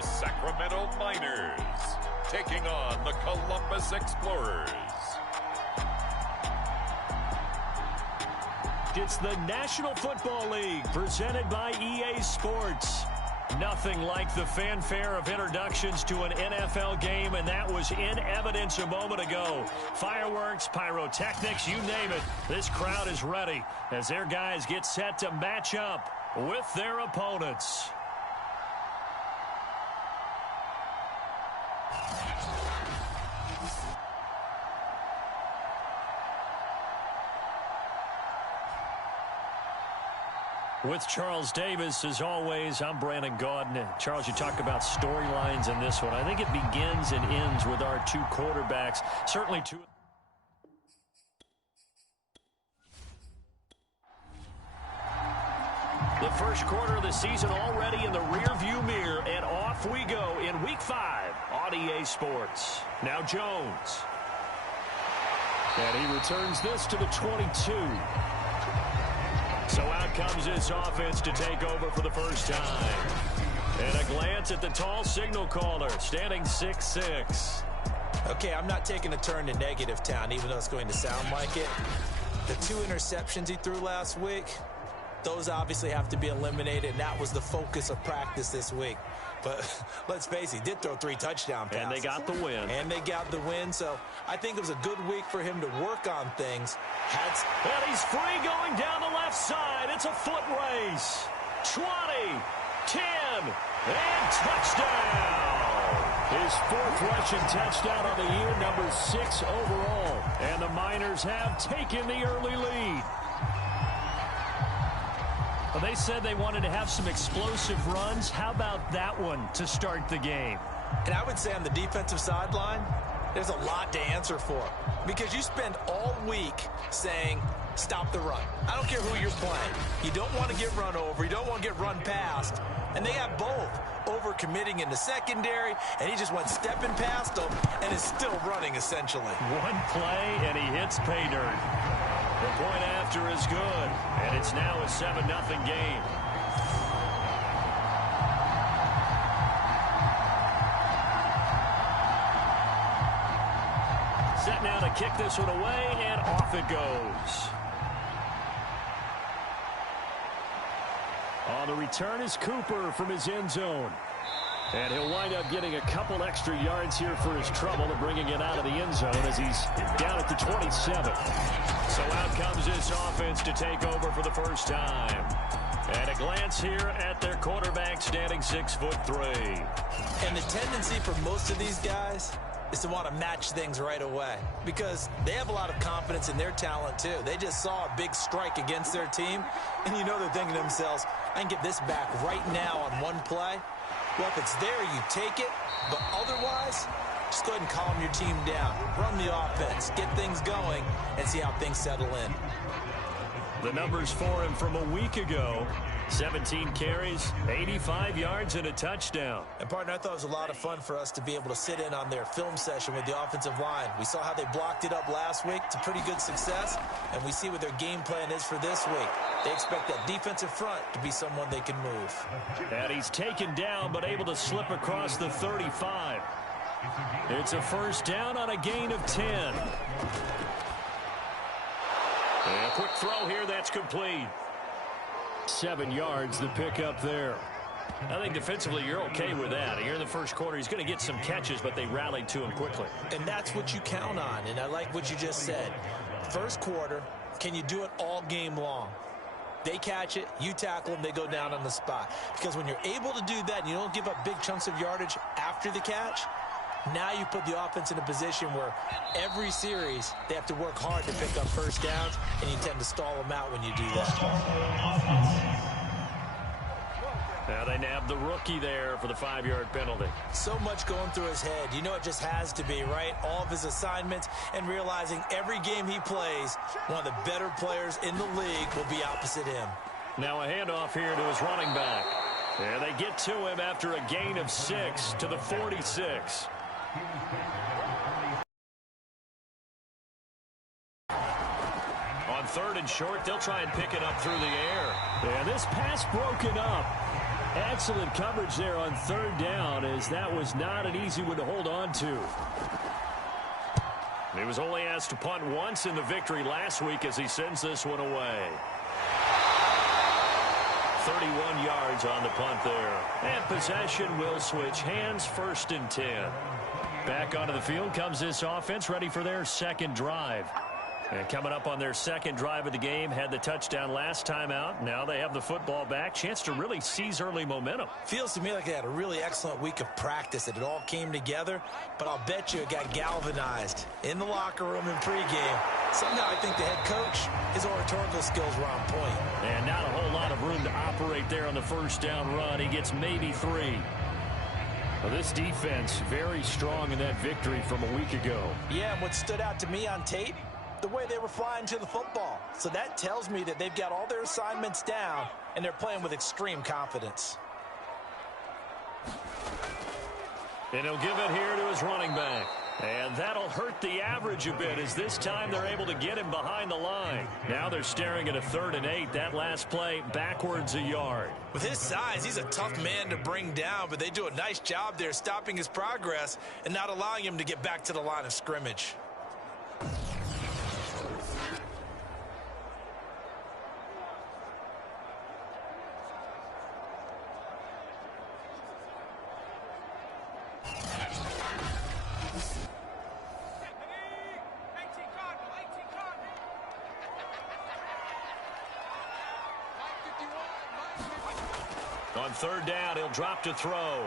the Sacramento Miners, taking on the Columbus Explorers. It's the National Football League presented by EA Sports. Nothing like the fanfare of introductions to an NFL game, and that was in evidence a moment ago. Fireworks, pyrotechnics, you name it. This crowd is ready as their guys get set to match up with their opponents. With Charles Davis, as always, I'm Brandon Gaudin. Charles, you talk about storylines in this one. I think it begins and ends with our two quarterbacks. Certainly two. The first quarter of the season already in the rearview mirror, and off we go in Week 5 on EA Sports. Now Jones. And he returns this to the 22. So out comes this offense to take over for the first time. And a glance at the tall signal caller, standing 6'6". Okay, I'm not taking a turn to negative town, even though it's going to sound like it. The 2 interceptions he threw last week, those obviously have to be eliminated, and that was the focus of practice this week. But let's face it, he did throw 3 touchdown passes. And they got the win. And they got the win, so I think it was a good week for him to work on things. And he's free going down the left side. It's a foot race. 20, 10, and touchdown. His 4th rushing touchdown of the year, number 6 overall. And the Miners have taken the early lead. Well, they said they wanted to have some explosive runs. How about that one to start the game? And I would say on the defensive sideline, there's a lot to answer for. Because you spend all week saying, stop the run. I don't care who you're playing. You don't want to get run over. You don't want to get run past. And they have both. Over-committing in the secondary, and he just went stepping past them and is still running, essentially. One play, and he hits pay dirt. The point after is good, and it's now a 7-0 game. Set now to kick this one away, and off it goes. On the return is Cooper from his end zone. And he'll wind up getting a couple extra yards here for his trouble and bringing it out of the end zone as he's down at the 27. So out comes this offense to take over for the first time. And a glance here at their quarterback standing 6'3". And the tendency for most of these guys is to want to match things right away because they have a lot of confidence in their talent too. They just saw a big strike against their team, and you know they're thinking to themselves, I can get this back right now on one play. Well, if it's there, you take it, but otherwise, just go ahead and calm your team down. Run the offense, get things going, and see how things settle in. The numbers for him from a week ago. 17 carries, 85 yards, and a touchdown. And, partner, I thought it was a lot of fun for us to be able to sit in on their film session with the offensive line. We saw how they blocked it up last week. It's a pretty good success, and we see what their game plan is for this week. They expect that defensive front to be someone they can move. And he's taken down, but able to slip across the 35. It's a first down on a gain of 10. And a quick throw here, that's complete. 7 yards, the pickup there. I think defensively you're okay with that. Here in the first quarter, he's going to get some catches, but they rallied to him quickly. And that's what you count on, and I like what you just said. First quarter, can you do it all game long? They catch it, you tackle them, they go down on the spot. Because when you're able to do that and you don't give up big chunks of yardage after the catch, now you put the offense in a position where every series they have to work hard to pick up first downs, and you tend to stall them out when you do that. Now they nabbed the rookie there for the 5-yard penalty. So much going through his head. You know it just has to be, right? All of his assignments and realizing every game he plays, one of the better players in the league will be opposite him. Now a handoff here to his running back. And they get to him after a gain of 6 to the 46. On 3rd and short, they'll try and pick it up through the air. And this pass broken up. Excellent coverage there on third down, as that was not an easy one to hold on to. He was only asked to punt once in the victory last week as he sends this one away. 31 yards on the punt there. And possession will switch hands, 1st and 10. Back onto the field comes this offense, ready for their second drive. And coming up on their second drive of the game, had the touchdown last time out. Now they have the football back. Chance to really seize early momentum. Feels to me like they had a really excellent week of practice, that it all came together. But I'll bet you it got galvanized in the locker room in pregame. Somehow I think the head coach, his oratorical skills were on point. And not a whole lot of room to operate there on the first down run. He gets maybe 3. Well, this defense very strong in that victory from a week ago. Yeah, and what stood out to me on tape, the way they were flying to the football. So that tells me that they've got all their assignments down and they're playing with extreme confidence. And he'll give it here to his running back. And that'll hurt the average a bit, as this time they're able to get him behind the line. Now they're staring at a 3rd and 8. That last play backwards a yard. With his size, he's a tough man to bring down, but they do a nice job there stopping his progress and not allowing him to get back to the line of scrimmage. On third down, he'll drop to throw.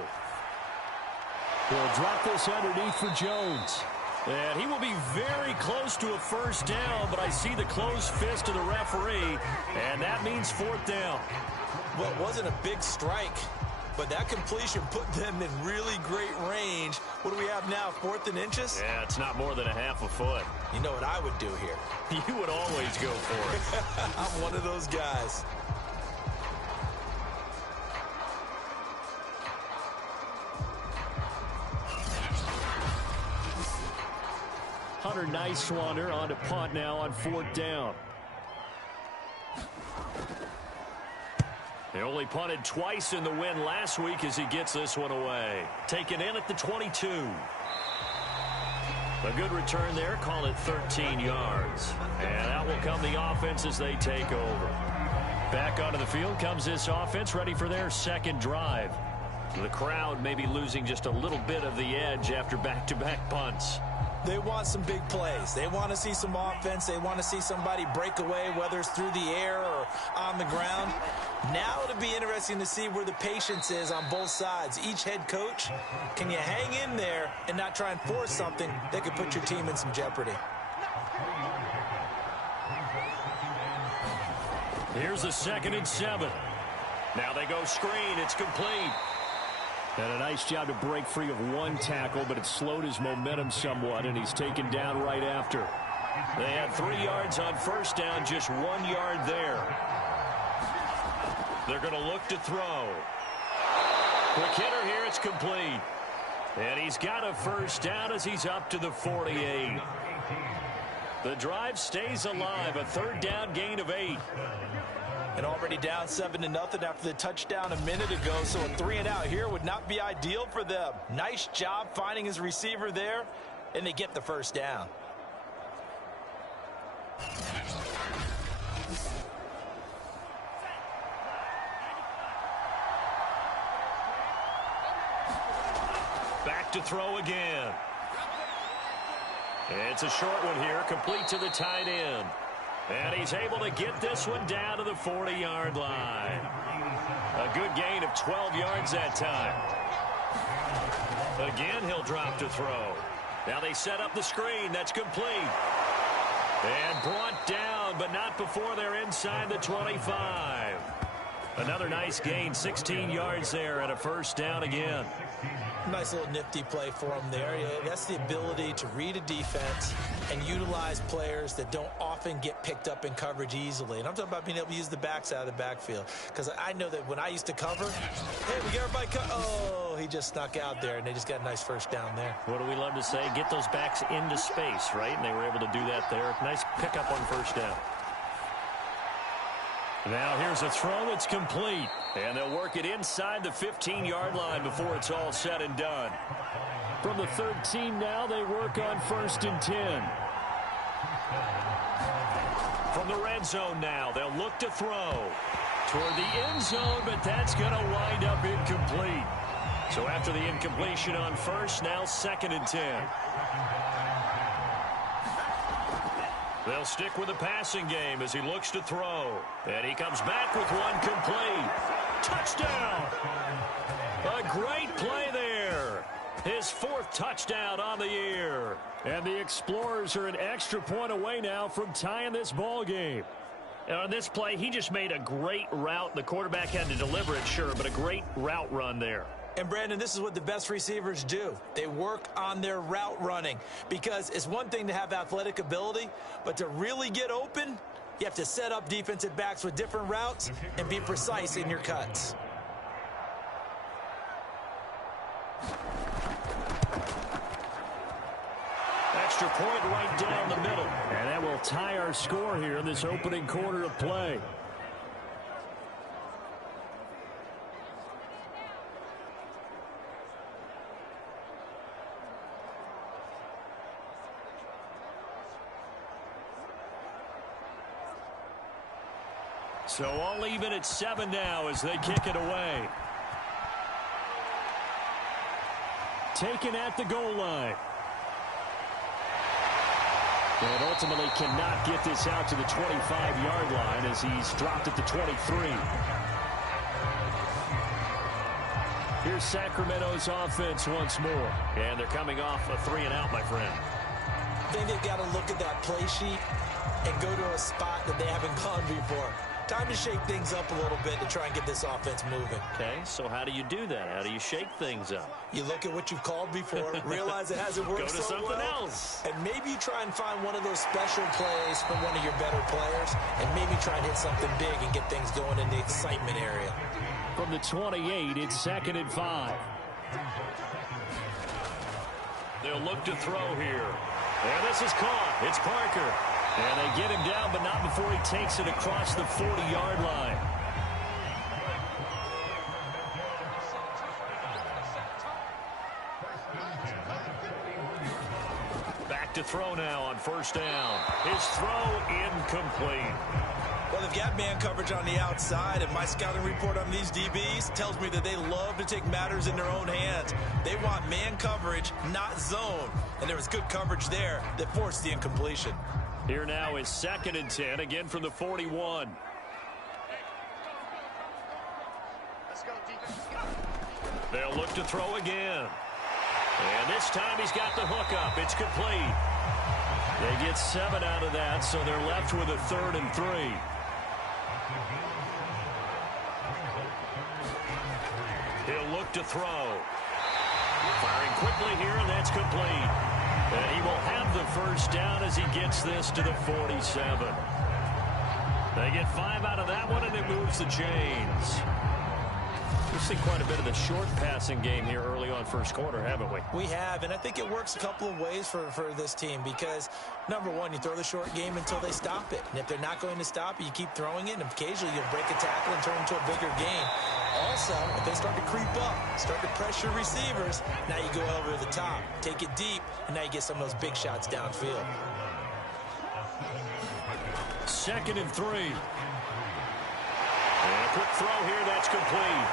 He'll drop this underneath for Jones. And he will be very close to a first down, but I see the closed fist of the referee, and that means 4th down. Well, it wasn't a big strike, but that completion put them in really great range. What do we have now, 4th and inches? Yeah, it's not more than a half a foot. You know what I would do here? You would always go for it. I'm one of those guys. Hunter Nicewander on to punt now on 4th down. They only punted twice in the win last week as he gets this one away. Taken in at the 22. A good return there. Call it 13 yards. And out will come the offense as they take over. Back onto the field comes this offense, ready for their second drive. The crowd may be losing just a little bit of the edge after back-to-back punts. They want some big plays. They want to see some offense. They want to see somebody break away, whether it's through the air or on the ground. Now it'll be interesting to see where the patience is on both sides. Each head coach, can you hang in there and not try and force something that could put your team in some jeopardy? Here's a 2nd and 7. Now they go screen. It's complete. And a nice job to break free of one tackle, but it slowed his momentum somewhat, and he's taken down right after. They had 3 yards on first down, just 1 yard there. They're going to look to throw. Quick hitter here, it's complete. And he's got a first down as he's up to the 48. The drive stays alive, a 3rd down gain of 8. And already down 7-0 after the touchdown a minute ago, so a 3 and out here would not be ideal for them. Nice job finding his receiver there, and they get the first down. Back to throw again. It's a short one here, complete to the tight end. And he's able to get this one down to the 40-yard line. A good gain of 12 yards that time. Again, he'll drop to throw. Now they set up the screen. That's complete. And brought down, but not before they're inside the 25. Another nice gain, 16 yards there, and a first down again. Nice little nifty play for him there. Yeah, that's the ability to read a defense and utilize players that don't often get picked up in coverage easily. And I'm talking about being able to use the backs out of the backfield. Because I know that when I used to cover, hey, we get everybody oh, he just snuck out there, and they just got a nice first down there. What do we love to say? Get those backs into space, right? And they were able to do that there. Nice pickup on first down. Now here's a throw that's complete. And they'll work it inside the 15-yard line before it's all said and done. From the 13 now, they work on 1st and 10. From the red zone now, they'll look to throw toward the end zone, but that's going to wind up incomplete. So after the incompletion on 1st, now 2nd and 10. They'll stick with the passing game as he looks to throw. And he comes back with one complete. Touchdown! A great play there. His 4th touchdown on the year. And the Explorers are an extra point away now from tying this ball game. And on this play, he just made a great route. The quarterback had to deliver it, sure, but a great route run there. And, Brandon, this is what the best receivers do. They work on their route running because it's one thing to have athletic ability, but to really get open, you have to set up defensive backs with different routes and be precise in your cuts. Extra point right down the middle. And that will tie our score here in this opening quarter of play. So all even at 7 now as they kick it away. Taken at the goal line. And ultimately cannot get this out to the 25-yard line as he's dropped at the 23. Here's Sacramento's offense once more. And they're coming off a 3-and-out, my friend. I think they've got to look at that play sheet and go to a spot that they haven't gone before. Time to shake things up a little bit to try and get this offense moving. Okay, so how do you do that? How do you shake things up? You look at what you've called before, realize it hasn't worked so well. Go to something else. And maybe you try and find one of those special plays from one of your better players, and maybe try and hit something big and get things going in the excitement area. From the 28, it's 2nd and 5. They'll look to throw here. And this is caught. It's Parker. And they get him down, but not before he takes it across the 40-yard line. Back to throw now on 1st down. His throw incomplete. Well, they've got man coverage on the outside, and my scouting report on these DBs tells me that they love to take matters in their own hands. They want man coverage, not zone. And there was good coverage there that forced the incompletion. Here now is 2nd and 10, again from the 41. They'll look to throw again. And this time he's got the hook up. It's complete. They get 7 out of that, so they're left with a 3rd and 3. He'll look to throw. Firing quickly here, and that's complete. And he will have the 1st down as he gets this to the 47. They get 5 out of that one, and it moves the chains. We've seen quite a bit of the short passing game here early on 1st quarter, haven't we? We have, and I think it works a couple of ways for this team because, number one, you throw the short game until they stop it. And if they're not going to stop it, you keep throwing it, and occasionally you'll break a tackle and turn into a bigger game. Also, if they start to creep up, start to pressure receivers, now you go over the top, take it deep, and now you get some of those big shots downfield. 2nd and 3. And a quick throw here, that's complete.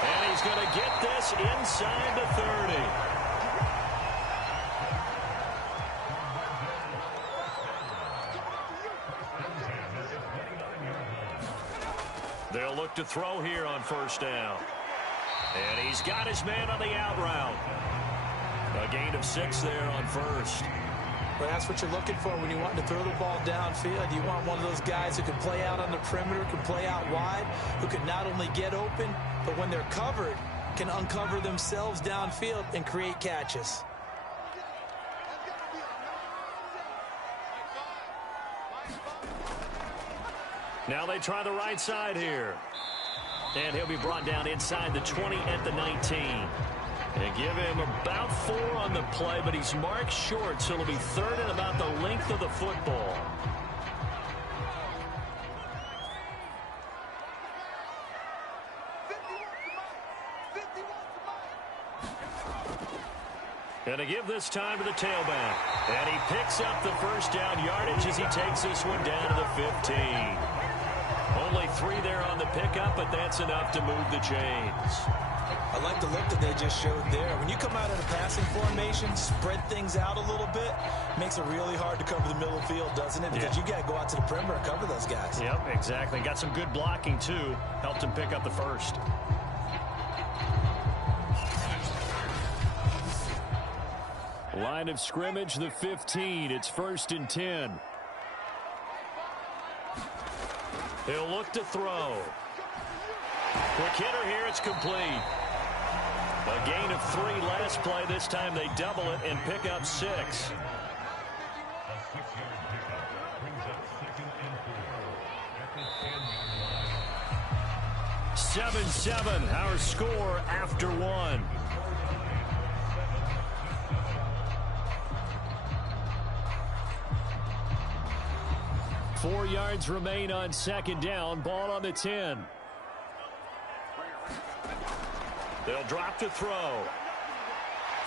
And he's going to get this inside the 30. They'll look to throw here on 1st down. And he's got his man on the out route. A gain of 6 there on 1st. Well, that's what you're looking for when you want to throw the ball downfield. You want one of those guys who can play out on the perimeter, can play out wide, who can not only get open, but when they're covered, can uncover themselves downfield and create catches. Now they try the right side here. And he'll be brought down inside the 20 at the 19. And give him about 4 on the play, but he's marked short, so it'll be 3rd and about the length of the football. Going to give this time to the tailback. And he picks up the first down yardage as he takes this one down to the 15. Only 3 there on the pickup, but that's enough to move the chains. I like the look that they just showed there. When you come out in a passing formation, spread things out a little bit, makes it really hard to cover the middle of the field, doesn't it? Because you got to go out to the perimeter and cover those guys. Yep, exactly. Got some good blocking, too. Helped him pick up the first. Line of scrimmage, the 15. It's 1st and 10. He'll look to throw. Quick hitter here, it's complete. A gain of 3 last play. This time they double it and pick up 6. 7-7, our score after 1. Four yards remain on 2nd down. Ball on the 10. They'll drop to throw.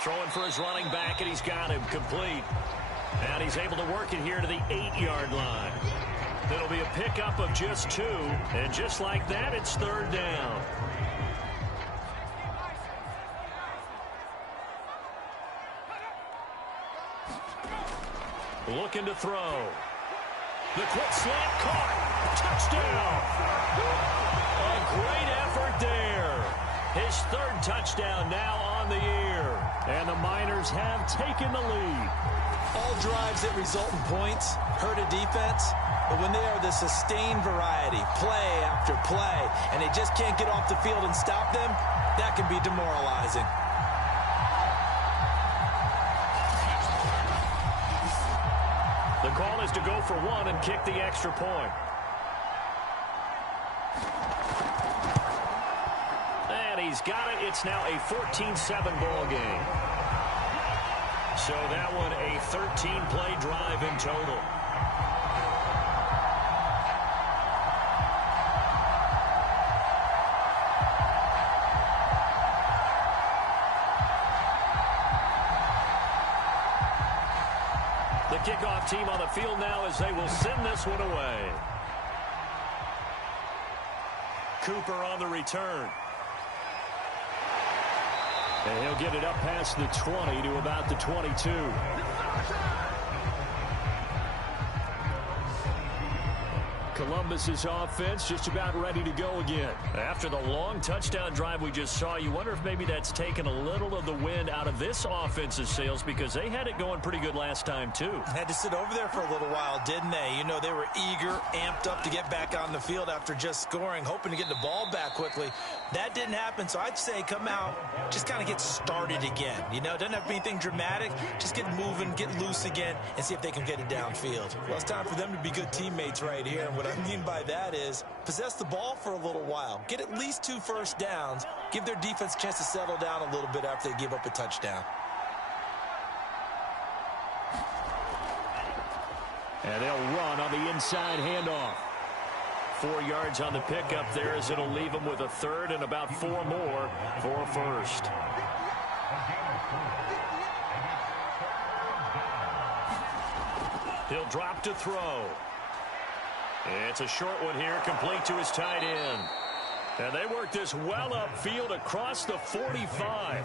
Throwing for his running back, and he's got him complete. And he's able to work it here to the 8-yard line. It'll be a pickup of just 2. And just like that, it's 3rd down. Looking to throw. The quick slant caught. Touchdown. A great effort there. His 3rd touchdown now on the year. And the Miners have taken the lead. All drives that result in points hurt a defense. But when they are the sustained variety, play after play, and they just can't get off the field and stop them, that can be demoralizing. The call is to go for 1 and kick the extra point. And he's got it. It's now a 14-7 ball game. So that one a 13-play drive in total. The kickoff team on the field now as they will send this one away. Cooper on the return. And he'll get it up past the 20 to about the 22. Columbus's offense just about ready to go again. After the long touchdown drive we just saw, you wonder if maybe that's taken a little of the wind out of this offense's sails because they had it going pretty good last time too. Had to sit over there for a little while, didn't they? You know, they were eager, amped up to get back on the field after just scoring, hoping to get the ball back quickly. That didn't happen, so I'd say come out, just kind of get started again. You know, doesn't have to be anything dramatic. Just get moving, get loose again, and see if they can get it downfield. Well, it's time for them to be good teammates right here. And what I mean by that is possess the ball for a little while. Get at least 2 first downs. Give their defense a chance to settle down a little bit after they give up a touchdown. And they'll run on the inside handoff. 4 yards on the pickup there as it'll leave them with a 3rd and about 4 more for a first. He'll drop to throw. It's a short one here, complete to his tight end. And they work this well upfield across the 45.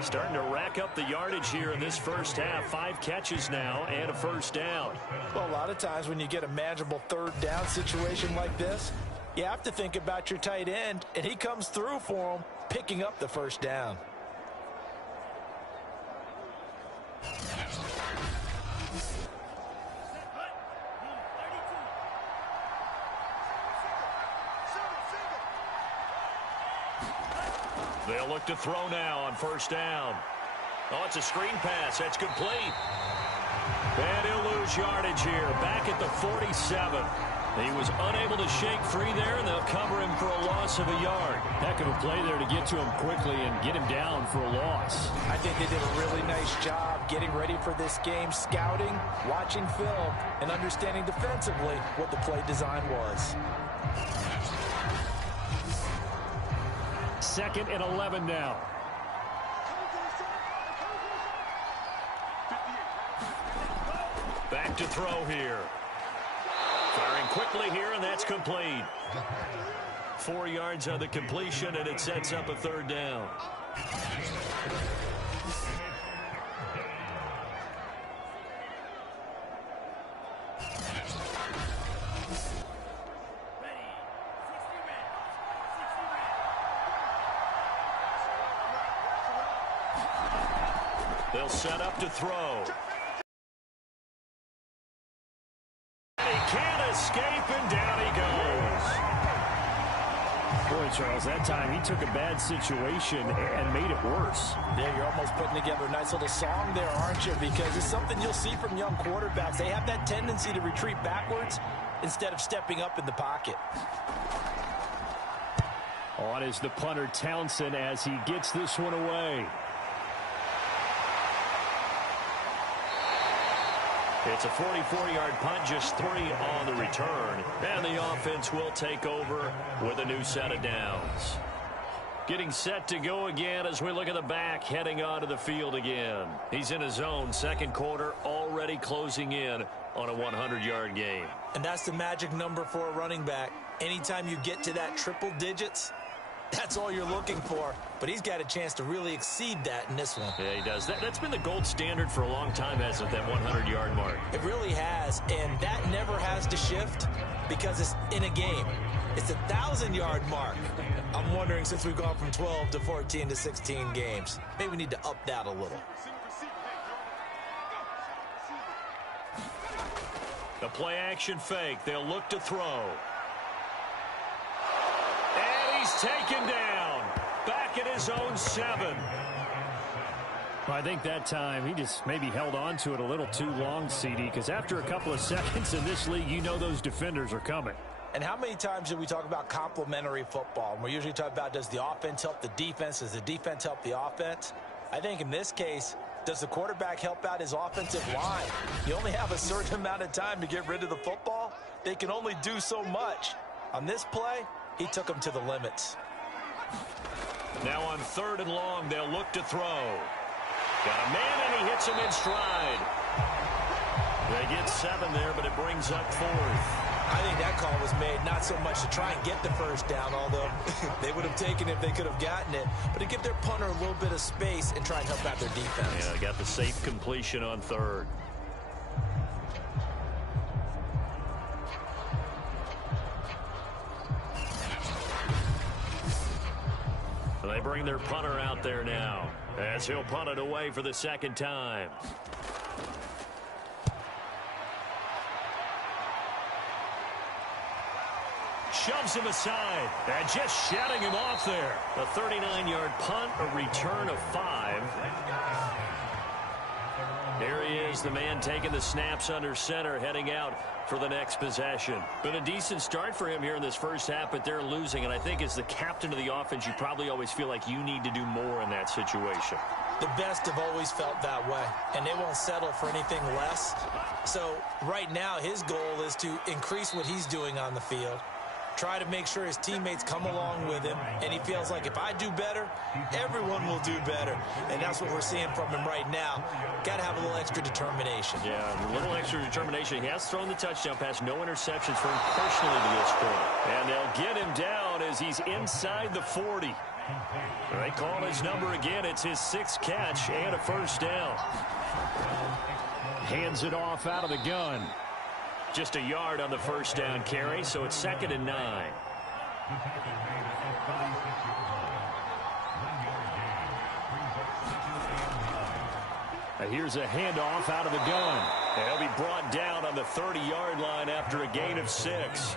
Starting to rack up the yardage here in this first half. 5 catches now and a first down. Well, a lot of times when you get a manageable 3rd down situation like this, you have to think about your tight end, and he comes through for him, picking up the first down. They'll look to throw now on first down. Oh, it's a screen pass. That's complete. And he'll lose yardage here. Back at the 47. He was unable to shake free there, and they'll cover him for a loss of a yard. Heck of a play there to get to him quickly and get him down for a loss. I think they did a really nice job getting ready for this game, scouting, watching film, and understanding defensively what the play design was. 2nd and 11 now. to throw here. Firing quickly here, and that's complete. 4 yards on the completion, and it sets up a third down. They'll set up to throw. He can't escape, and down he goes. Boy, Charles, that time he took a bad situation and made it worse. Yeah, you're almost putting together a nice little song there, aren't you? Because it's something you'll see from young quarterbacks. They have that tendency to retreat backwards instead of stepping up in the pocket. On is the punter, Townsend, as he gets this one away. It's a 44-yard punt, just 3 on the return. And the offense will take over with a new set of downs. Getting set to go again as we look at the back, heading onto the field again. He's in his zone, second quarter, already closing in on a 100-yard game. And that's the magic number for a running back. Anytime you get to that triple digits, that's all you're looking for. But he's got a chance to really exceed that in this one. Yeah, he does. That's been the gold standard for a long time, hasn't it, that 100-yard mark? It really has, and that never has to shift because it's in a game. It's a 1,000-yard mark. I'm wondering, since we've gone from 12 to 14 to 16 games, maybe we need to up that a little. The play-action fake. They'll look to throw. He's taken down, back at his own 7. Well, I think that time he just maybe held on to it a little too long, CD, because after a couple of seconds in this league, you know those defenders are coming. And how many times do we talk about complementary football? And we're usually talking about, does the offense help the defense? Does the defense help the offense? I think in this case, does the quarterback help out his offensive line? You only have a certain amount of time to get rid of the football. They can only do so much. On this play, he took them to the limits. Now on 3rd and long, they'll look to throw. Got a man, and he hits him in stride. They get 7 there, but it brings up 4th. I think that call was made not so much to try and get the first down, although they would have taken it if they could have gotten it, but to give their punter a little bit of space and try and help out their defense. Yeah, they got the safe completion on 3rd. They bring their punter out there now as he'll punt it away for the 2nd time. Shoves him aside and just shutting him off there. A 39-yard punt, a return of 5. Here he is, the man taking the snaps under center, heading out for the next possession. Been a decent start for him here in this first half, but they're losing. And I think as the captain of the offense, you probably always feel like you need to do more in that situation. The best have always felt that way, and they won't settle for anything less. So right now, his goal is to increase what he's doing on the field. Try to make sure his teammates come along with him, and he feels like if I do better, everyone will do better. And that's what we're seeing from him right now. Got to have a little extra determination. Yeah, a little extra determination. He has thrown the touchdown pass, no interceptions for him personally to this point. And they'll get him down as he's inside the 40. They call his number again. It's his 6th catch and a first down. Hands it off out of the gun. Just a yard on the first down carry, so it's 2nd and 9. Here's a handoff out of the gun. He'll be brought down on the 30-yard line after a gain of 6.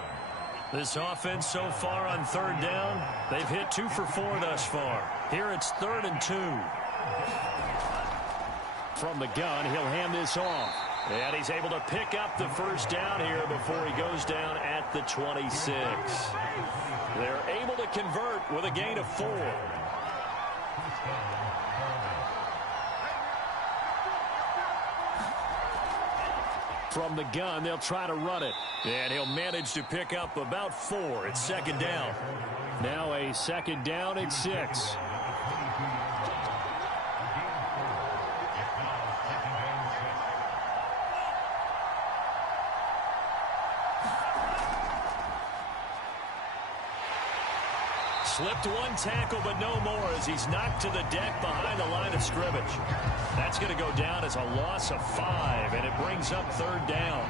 This offense so far on 3rd down, they've hit 2 for 4 thus far. Here it's 3rd and 2. From the gun, he'll hand this off. And he's able to pick up the first down here before he goes down at the 26. They're able to convert with a gain of 4. From the gun, they'll try to run it. And he'll manage to pick up about 4. It's 2nd down. Now a 2nd down and 6. Slipped one tackle, but no more as he's knocked to the deck behind the line of scrimmage. That's going to go down as a loss of 5, and it brings up 3rd down.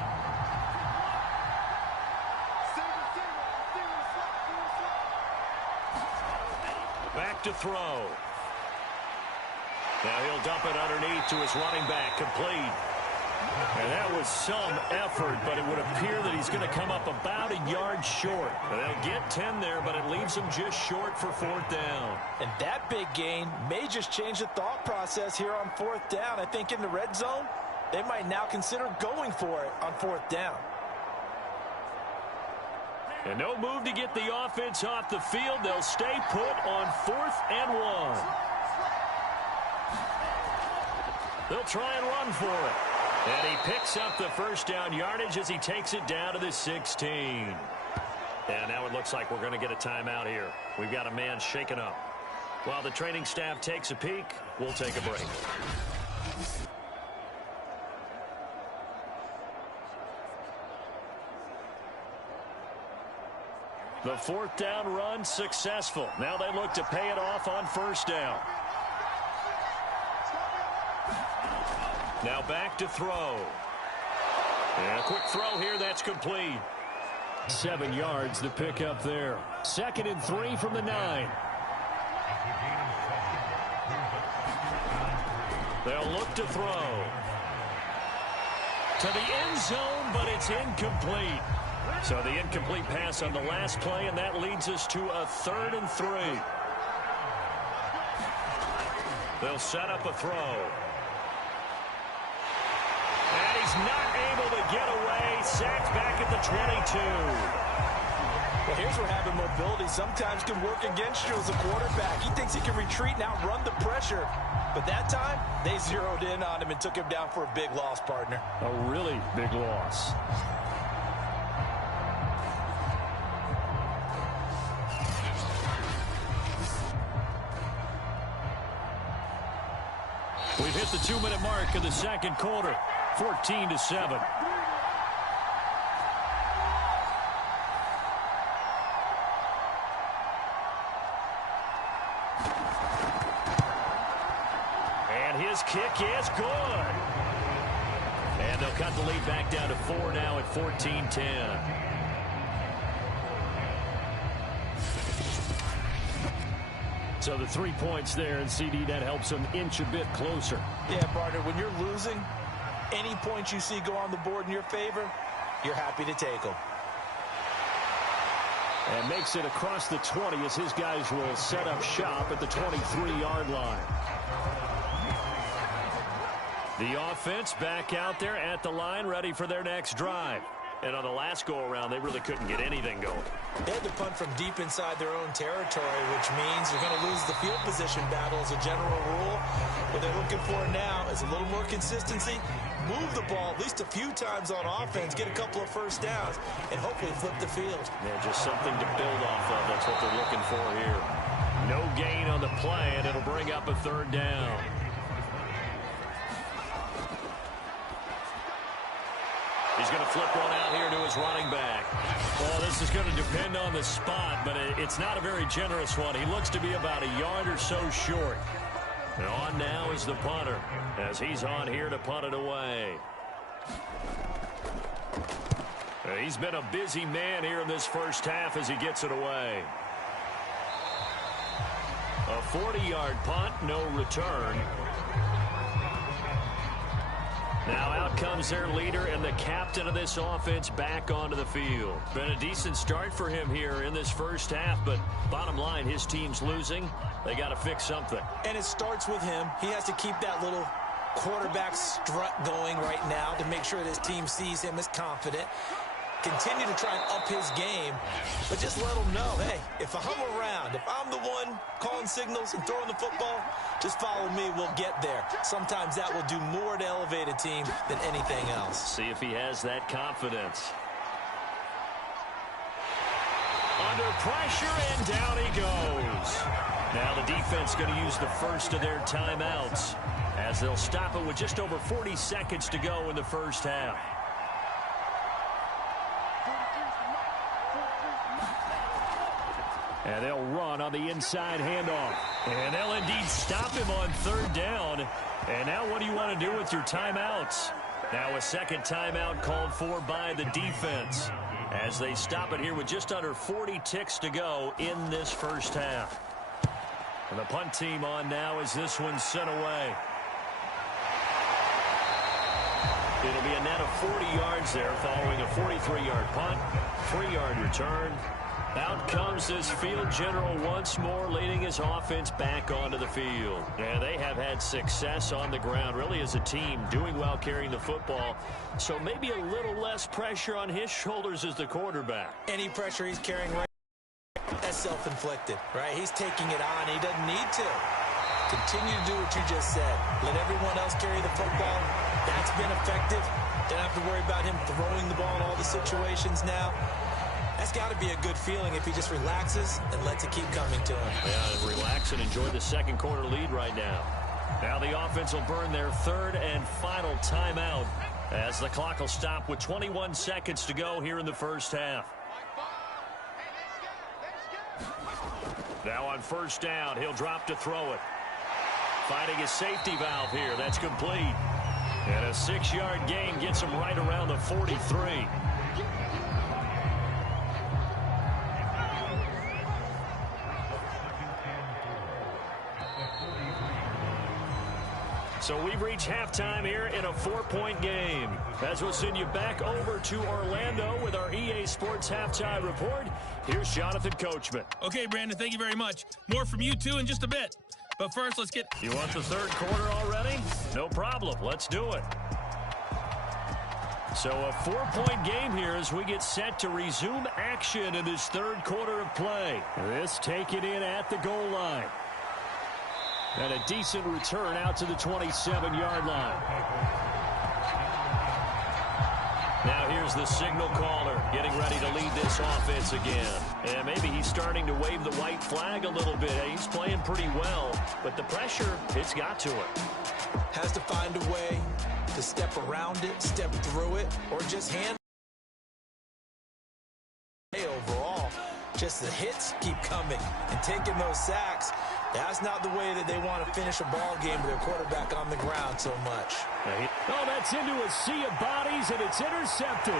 Back to throw. Now he'll dump it underneath to his running back, complete. And that was some effort, but it would appear that he's going to come up about a yard short. They'll get 10 there, but it leaves him just short for 4th down. And that big gain may just change the thought process here on 4th down. I think in the red zone, they might now consider going for it on 4th down. And no move to get the offense off the field. They'll stay put on 4th and 1. They'll try and run for it. And he picks up the 1st down yardage as he takes it down to the 16. And now it looks like we're going to get a timeout here. We've got a man shaken up. While the training staff takes a peek, we'll take a break. The 4th down run successful. Now they look to pay it off on 1st down. Now back to throw. And a quick throw here, that's complete. 7 yards the pick up there. 2nd and 3 from the 9. They'll look to throw. To the end zone, but it's incomplete. So the incomplete pass on the last play, and that leads us to a 3rd and 3. They'll set up a throw. And he's not able to get away. Sacked back at the 22. Well, here's where having mobility sometimes can work against you as a quarterback. He thinks he can retreat and outrun the pressure. But that time, they zeroed in on him and took him down for a big loss, partner. A really big loss. We've hit the 2-minute mark of the 2nd quarter. 14-7. And his kick is good. And they'll cut the lead back down to 4 now at 14-10. So the 3 points there, and CD, that helps them inch a bit closer. Yeah, partner, when you're losing, any points you see go on the board in your favor, you're happy to take them. And makes it across the 20 as his guys will set up shop at the 23-yard line. The offense back out there at the line, ready for their next drive. And on the last go-around, they really couldn't get anything going. They had to punt from deep inside their own territory, which means they're going to lose the field position battle as a general rule. What they're looking for now is a little more consistency, move the ball at least a few times on offense, get a couple of 1st downs, and hopefully flip the field. Yeah, just something to build off of. That's what they're looking for here. No gain on the play, and it'll bring up a 3rd down. He's going to flip one out here to his running back. Well, this is going to depend on the spot, but it's not a very generous one. He looks to be about a yard or so short. And on now is the punter, as he's on here to punt it away. He's been a busy man here in this 1st half as he gets it away. A 40-yard punt, no return. Now out comes their leader and the captain of this offense back onto the field. Been a decent start for him here in this 1st half, but bottom line, his team's losing. They got to fix something. And it starts with him. He has to keep that little quarterback strut going right now to make sure that his team sees him as confident. Continue to try and up his game, but just let him know, hey, if I'm around, if I'm the one calling signals and throwing the football, just follow me, we'll get there. Sometimes that will do more to elevate a team than anything else. See if he has that confidence. Under pressure, and down he goes. Now the defense going to use the first of their timeouts as they'll stop it with just over 40 seconds to go in the 1st half. And they'll run on the inside handoff. And they'll indeed stop him on third down. And now what do you want to do with your timeouts? Now a second timeout called for by the defense as they stop it here with just under 40 ticks to go in this first half. And the punt team on now as this one's sent away. It'll be a net of 40 yards there following a 43-yard punt, 3-yard return. Out comes this field general once more, leading his offense back onto the field. And they have had success on the ground, really as a team, doing well carrying the football. So maybe a little less pressure on his shoulders as the quarterback. Any pressure he's carrying right now, that's self-inflicted, right? He's taking it on. He doesn't need to. Continue to do what you just said. Let everyone else carry the football. That's been effective. Don't have to worry about him throwing the ball in all the situations now. That's got to be a good feeling if he just relaxes and lets it keep coming to him. Yeah, relax and enjoy the second quarter lead right now. Now the offense will burn their third and final timeout as the clock will stop with 21 seconds to go here in the first half. Now on first down, he'll drop to throw it. Finding his safety valve here. That's complete. And a 6-yard gain gets him right around the 43. So we've reached halftime here in a 4-point game. As we'll send you back over to Orlando with our EA Sports Halftime Report, here's Jonathan Coachman. Okay, Brandon, thank you very much. More from you two in just a bit. But first, let's get... You want the third quarter already? No problem. Let's do it. So a 4-point game here as we get set to resume action in this third quarter of play. This taken in at the goal line. And a decent return out to the 27-yard line. Now here's the signal caller getting ready to lead this offense again. And maybe he's starting to wave the white flag a little bit. He's playing pretty well, but the pressure, it's got to it. Has to find a way to step around it, step through it, or just handle it. Overall, just the hits keep coming and taking those sacks. That's not the way that they want to finish a ball game with their quarterback on the ground so much. Oh, that's into a sea of bodies, and it's intercepted.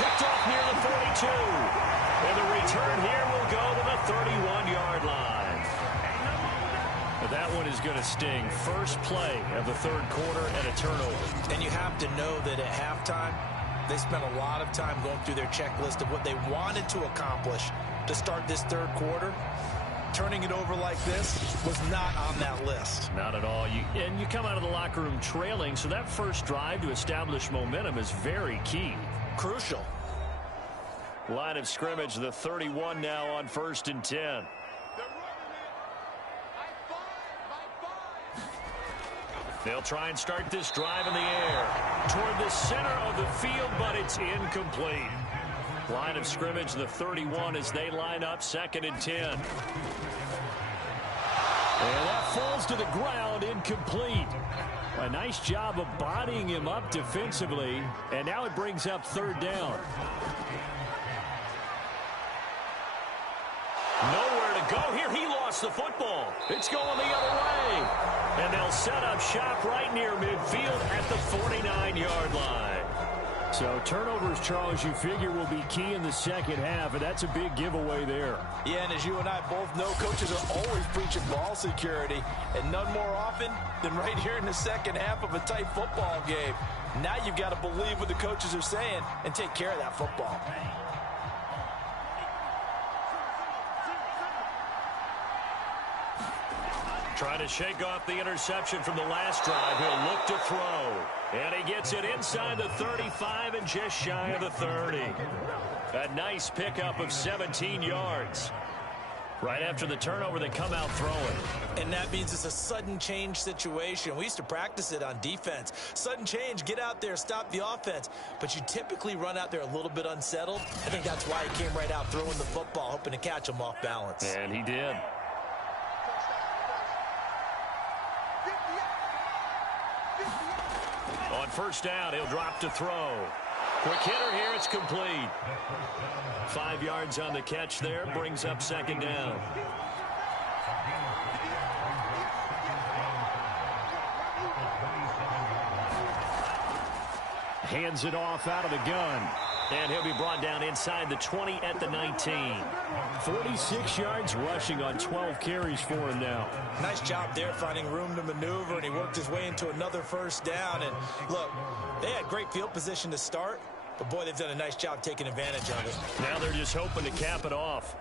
Picked off near the 42. And the return here will go to the 31-yard line. But that one is going to sting. First play of the third quarter and a turnover. And you have to know that at halftime, they spent a lot of time going through their checklist of what they wanted to accomplish to start this third quarter. Turning it over like this was not on that list. Not at all. And you come out of the locker room trailing, so that first drive to establish momentum is very key. Crucial. Line of scrimmage, the 31 now on 1st and 10. They'll try and start this drive in the air toward the center of the field, but it's incomplete. Line of scrimmage, the 31 as they line up 2nd and 10. And that falls to the ground, incomplete. A nice job of bodying him up defensively, and now it brings up 3rd down. Nowhere to go here. He lost the football. It's going the other way. And they'll set up shop right near midfield at the 49-yard line. So turnovers, Charles, you figure will be key in the second half, and that's a big giveaway there. Yeah, and as you and I both know, coaches are always preaching ball security, and none more often than right here in the second half of a tight football game. Now you've got to believe what the coaches are saying and take care of that football. Trying to shake off the interception from the last drive. He'll look to throw. And he gets it inside the 35 and just shy of the 30. A nice pickup of 17 yards. Right after the turnover, they come out throwing. And that means it's a sudden change situation. We used to practice it on defense. Sudden change, get out there, stop the offense. But you typically run out there a little bit unsettled. I think that's why he came right out throwing the football, hoping to catch him off balance. And he did. On 1st down, he'll drop to throw. Quick hitter here. It's complete. 5 yards on the catch there. Brings up second down. Hands it off out of the gun. And he'll be brought down inside the 20 at the 19. 46 yards rushing on 12 carries for him now. Nice job there finding room to maneuver, and he worked his way into another first down. And look, they had great field position to start, but boy, they've done a nice job taking advantage of it. Now they're just hoping to cap it off.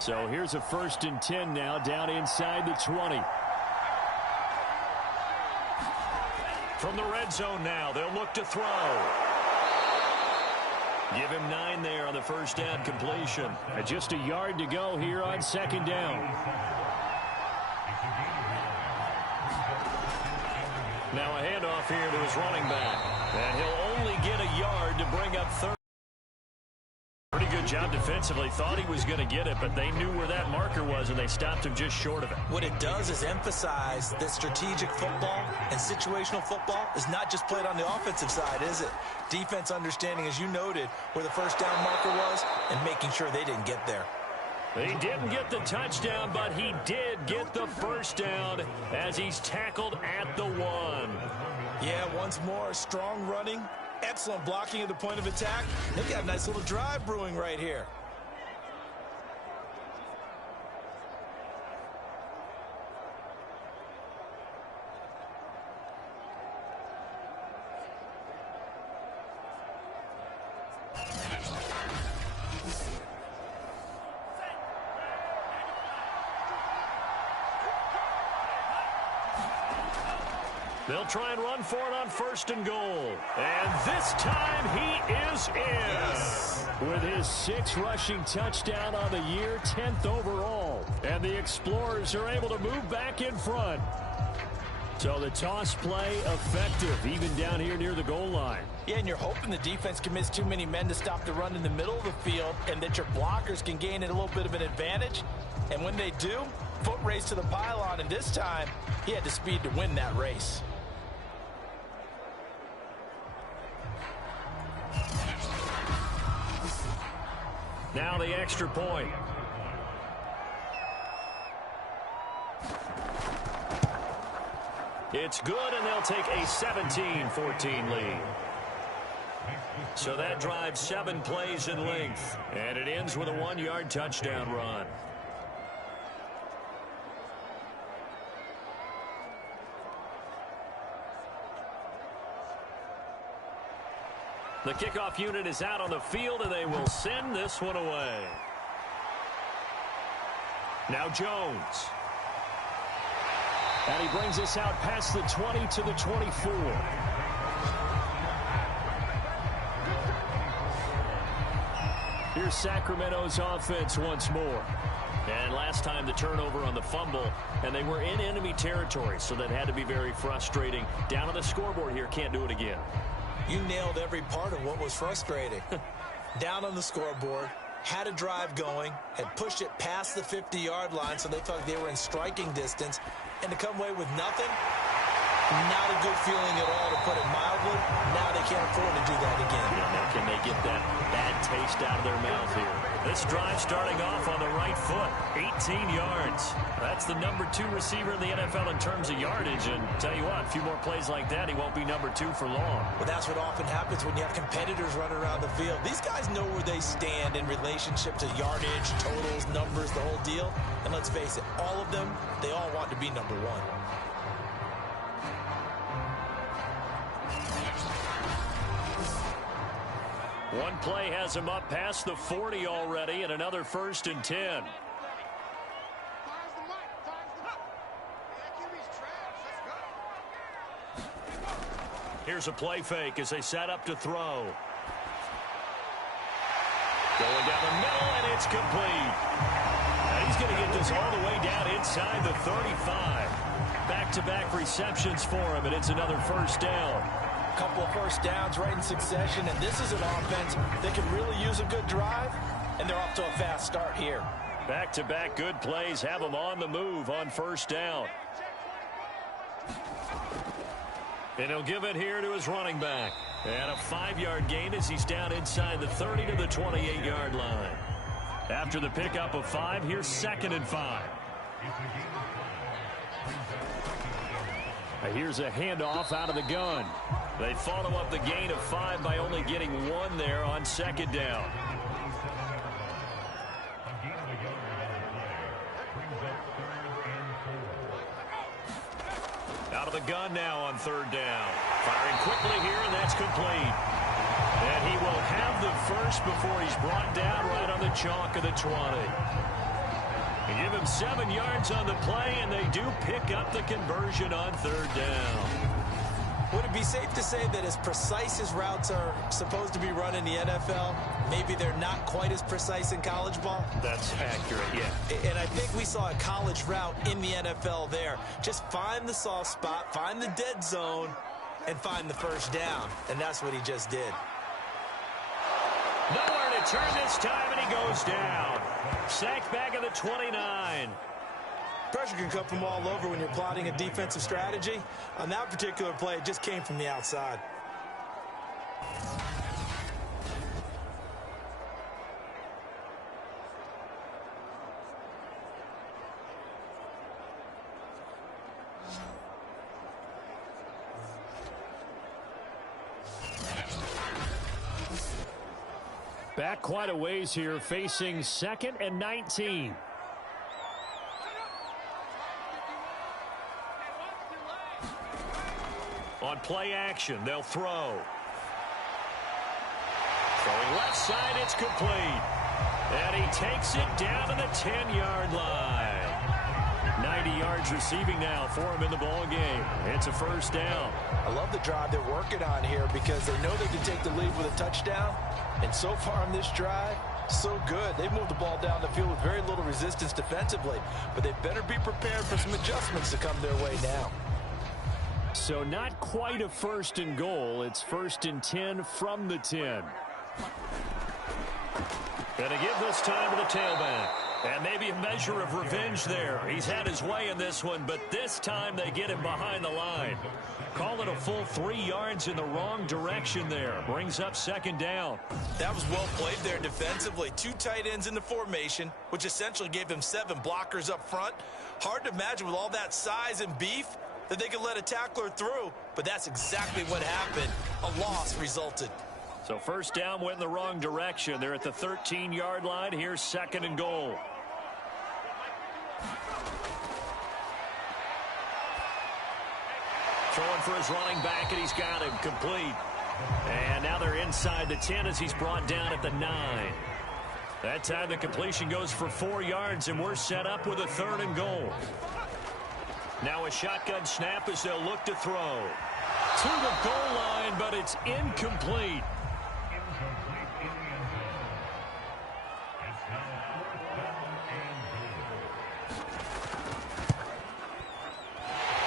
So here's a 1st and 10 now down inside the 20. From the red zone now, they'll look to throw. Give him 9 there on the first down completion. Just a yard to go here on second down. Now a handoff here to his running back. And he'll only get a yard to bring up third. Pretty good job defensively. Thought he was going to get it, but they knew where that marker was, and they stopped him just short of it. What it does is emphasize that strategic football and situational football is not just played on the offensive side, is it? Defense understanding, as you noted, where the first down marker was and making sure they didn't get there. He didn't get the touchdown, but he did get the first down as he's tackled at the 1. Yeah, once more, strong running. Excellent blocking at the point of attack. They've got a nice little drive brewing right here. They'll try and run for it on 1st and goal. And this time he is in. Yes. With his 6th rushing touchdown on the year, 10th overall. And the Explorers are able to move back in front. So the toss play effective, even down here near the goal line. Yeah, and you're hoping the defense commits too many men to stop the run in the middle of the field and that your blockers can gain a little bit of an advantage. And when they do, foot race to the pylon, and this time he had the speed to win that race. Now the extra point. It's good, and they'll take a 17-14 lead. So that drives 7 plays in length, and it ends with a 1-yard touchdown run. The kickoff unit is out on the field, and they will send this one away. Now Jones. And he brings us out past the 20 to the 24. Here's Sacramento's offense once more. And last time the turnover on the fumble, and they were in enemy territory, so that had to be very frustrating. Down on the scoreboard here, can't do it again. You nailed every part of what was frustrating. Down on the scoreboard, had a drive going, had pushed it past the 50-yard line, so they thought they were in striking distance, and to come away with nothing, not a good feeling at all, to put it mildly. Now they can't afford to do that again. Yeah, now can they get that bad taste out of their mouth here? This drive starting off on the right foot, 18 yards. That's the number 2 receiver in the NFL in terms of yardage, and tell you what, a few more plays like that, he won't be number 2 for long. Well, that's what often happens when you have competitors running around the field. These guys know where they stand in relationship to yardage, totals, numbers, the whole deal. And let's face it, all of them, they all want to be number 1. One play has him up past the 40 already, and another 1st and 10. Here's a play fake as they set up to throw. Going down the middle, and it's complete. Now he's going to get this all the way down inside the 35. Back-to-back receptions for him, and it's another 1st down. Couple of first downs right in succession, and this is an offense that can really use a good drive, and they're off to a fast start here. Back-to-back good plays have them on the move on 1st down. And he'll give it here to his running back. And a 5-yard gain as he's down inside the 30 to the 28-yard line. After the pickup of 5, here's 2nd and 5. Here's a handoff out of the gun. They follow up the gain of 5 by only getting 1 there on 2nd down. Out of the gun now on 3rd down. Firing quickly here, and that's complete. And he will have the first before he's brought down right on the chalk of the 20. They give him 7 yards on the play, and they do pick up the conversion on 3rd down. Would it be safe to say that as precise as routes are supposed to be run in the NFL, maybe they're not quite as precise in college ball? That's accurate, yeah. And I think we saw a college route in the NFL there. Just find the soft spot, find the dead zone, and find the first down. And that's what he just did. Nowhere to turn this time, and he goes down. Sacked back at the 29. Pressure can come from all over when you're plotting a defensive strategy. On that particular play, it just came from the outside. Back quite a ways here, facing 2nd and 19. On play action, they'll throw. Throwing left side, it's complete. And he takes it down to the 10-yard line. 90 yards receiving now for him in the ball game. It's a first down. I love the drive they're working on here because they know they can take the lead with a touchdown. And so far on this drive, so good. They've moved the ball down the field with very little resistance defensively. But they better be prepared for some adjustments to come their way now. So not quite a 1st and goal. It's 1st and 10 from the 10. Gonna give this time to the tailback. And maybe a measure of revenge there. He's had his way in this one, but this time they get him behind the line. Call it a full 3 yards in the wrong direction there. Brings up 2nd down. That was well played there defensively. 2 tight ends in the formation, which essentially gave him 7 blockers up front. Hard to imagine with all that size and beef that they could let a tackler through, but that's exactly what happened. A loss resulted. So first down went in the wrong direction. They're at the 13-yard line. Here's 2nd and goal. Throwing for his running back, and he's got him complete. And now they're inside the 10 as he's brought down at the 9. That time the completion goes for 4 yards, and we're set up with a 3rd and goal. Now a shotgun snap as they'll look to throw. To the goal line, but it's incomplete.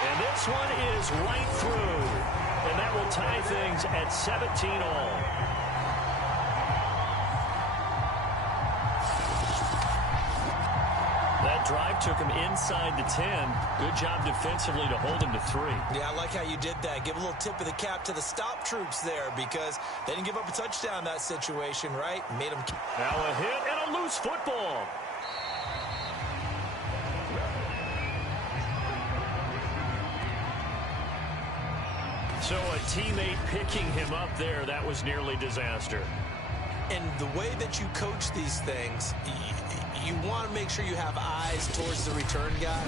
And this one is right through. And that will tie things at 17 all. That drive took him inside the 10. Good job defensively to hold him to 3. Yeah, I like how you did that. Give a little tip of the cap to the stop troops there because they didn't give up a touchdown in that situation, right? Made them. Now a hit and a loose football. So a teammate picking him up there, that was nearly disaster. And the way that you coach these things, you want to make sure you have eyes towards the return guy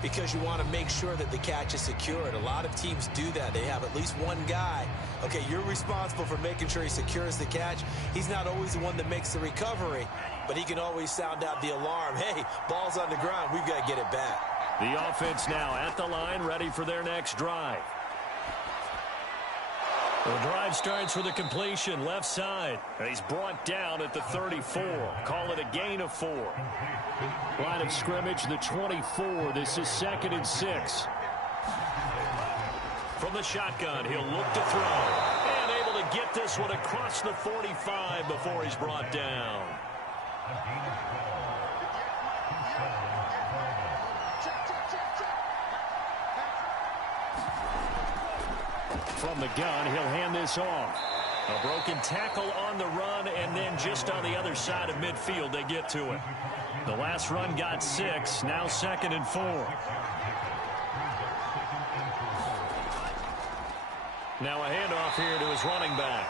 because you want to make sure that the catch is secured. A lot of teams do that. They have at least one guy. Okay, you're responsible for making sure he secures the catch. He's not always the one that makes the recovery, but he can always sound out the alarm. Hey, ball's on the ground. We've got to get it back. The offense now at the line, ready for their next drive. The drive starts with a completion left side. And he's brought down at the 34. Call it a gain of 4. Line of scrimmage, the 24. This is 2nd and 6. From the shotgun, he'll look to throw. And able to get this one across the 45 before he's brought down. From the gun, he'll hand this off. A broken tackle on the run, and then just on the other side of midfield, they get to it. The last run got 6, now 2nd and 4. Now a handoff here to his running back.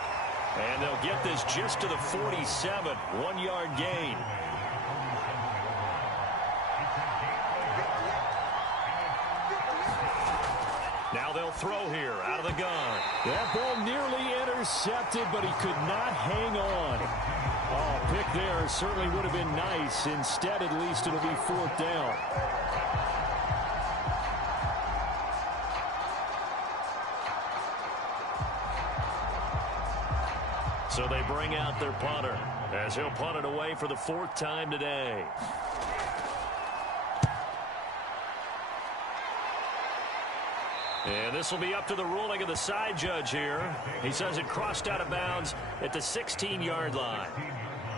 And they'll get this just to the 47, 1-yard gain. Now they'll throw here out of the gun. That ball nearly intercepted, but he could not hang on. Oh, pick there certainly would have been nice. Instead, at least it'll be 4th down. So they bring out their punter as he'll punt it away for the 4th time today. And this will be up to the ruling of the side judge here. He says it crossed out of bounds at the 16-yard line.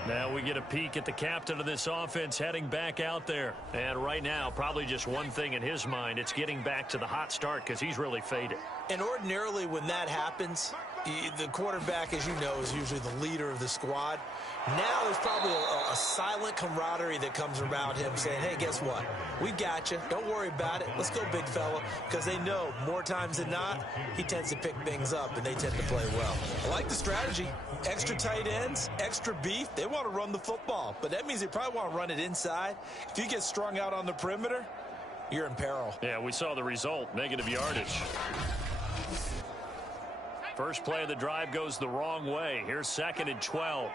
Now we get a peek at the captain of this offense heading back out there. And right now, probably just one thing in his mind. It's getting back to the hot start because he's really faded. And ordinarily when that happens, the quarterback, as you know, is usually the leader of the squad. Now there's probably a silent camaraderie that comes around him saying, hey, guess what? We got you. Don't worry about it. Let's go, big fella. Because they know more times than not, he tends to pick things up, and they tend to play well. I like the strategy. Extra tight ends, extra beef. They want to run the football, but that means they probably want to run it inside. If you get strung out on the perimeter, you're in peril. Yeah, we saw the result, negative yardage. First play of the drive goes the wrong way. Here's 2nd and 12.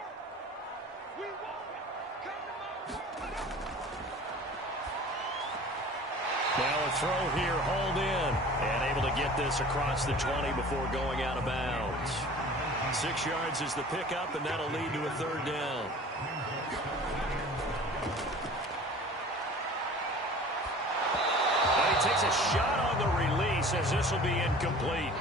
Now a throw here, hauled in, and able to get this across the 20 before going out of bounds. 6 yards is the pickup, and that'll lead to a 3rd down. And he takes a shot on the release as this will be incomplete.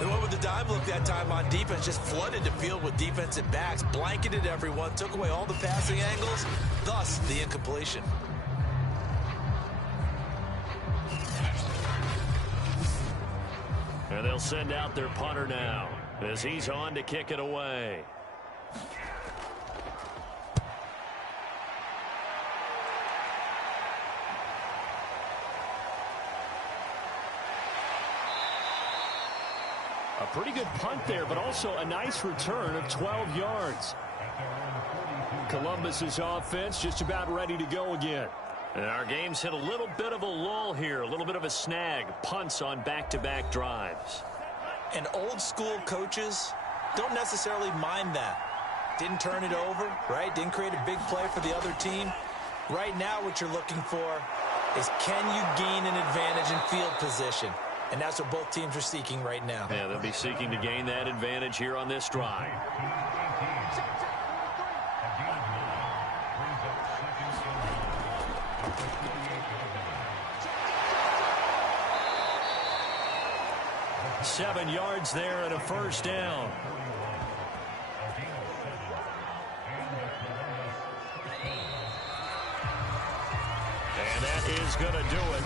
They went with the dive look that time on defense, just flooded the field with defensive backs, blanketed everyone, took away all the passing angles, thus the incompletion. And they'll send out their punter now as he's on to kick it away. A pretty good punt there, but also a nice return of 12 yards. Columbus's offense just about ready to go again. And our game's hit a little bit of a lull here, a little bit of a snag. Punts on back-to-back drives. And old school coaches don't necessarily mind that. Didn't turn it over, right? Didn't create a big play for the other team. Right now what you're looking for is, can you gain an advantage in field position? And that's what both teams are seeking right now. Yeah, they'll be seeking to gain that advantage here on this drive. Seven yards there and a 1st down. And that is going to do it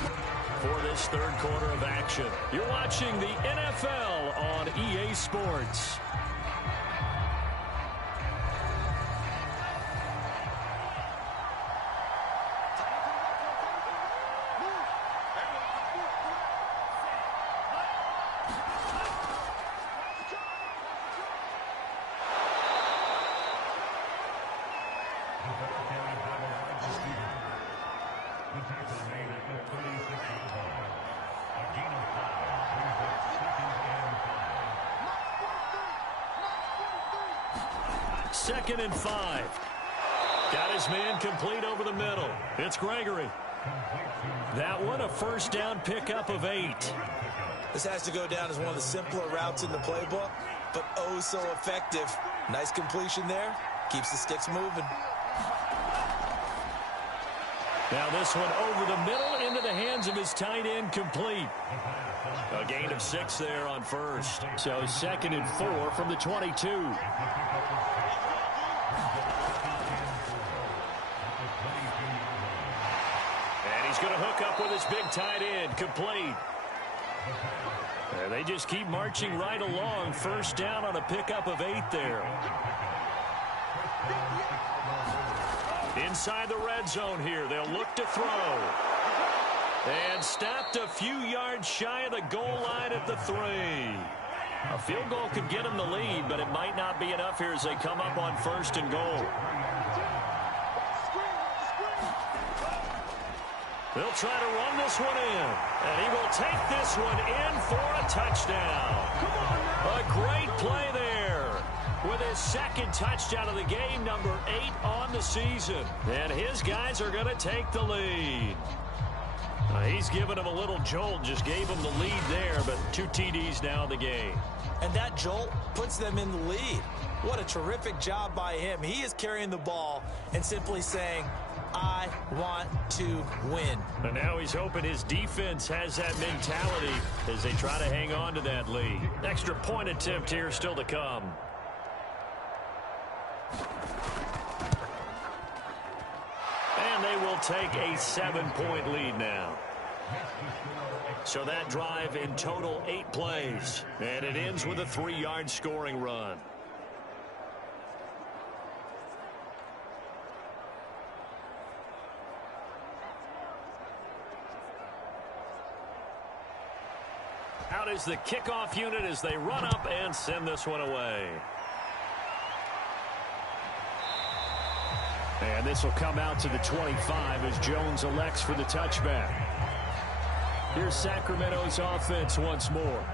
for this 3rd quarter of action. You're watching the NFL on EA Sports. Second and 5. Got his man complete over the middle. It's Gregory. That one, a 1st down pickup of 8. This has to go down as one of the simpler routes in the playbook, but oh so effective. Nice completion there. Keeps the sticks moving. Now this one over the middle into the hands of his tight end, complete. A gain of 6 there on 1st. So 2nd and 4 from the 22. And he's going to hook up with his big tight end, complete. And they just keep marching right along. First down on a pickup of 8 there. Inside the red zone here. They'll look to throw. And stopped a few yards shy of the goal line at the 3. A field goal could get them the lead, but it might not be enough here as they come up on 1st and goal. They'll try to run this one in. And he will take this one in for a touchdown. A great play there. With his 2nd touchdown of the game, number 8 on the season. And his guys are going to take the lead. He's given him a little jolt, just gave him the lead there, but 2 TDs now in the game. And that jolt puts them in the lead. What a terrific job by him. He is carrying the ball and simply saying, I want to win. And now he's hoping his defense has that mentality as they try to hang on to that lead. Extra point attempt here still to come. And they will take a 7-point lead now. So that drive in total 8 plays. And it ends with a 3-yard scoring run. Out is the kickoff unit as they run up and send this one away. And this will come out to the 25 as Jones elects for the touchback. Here's Sacramento's offense once more.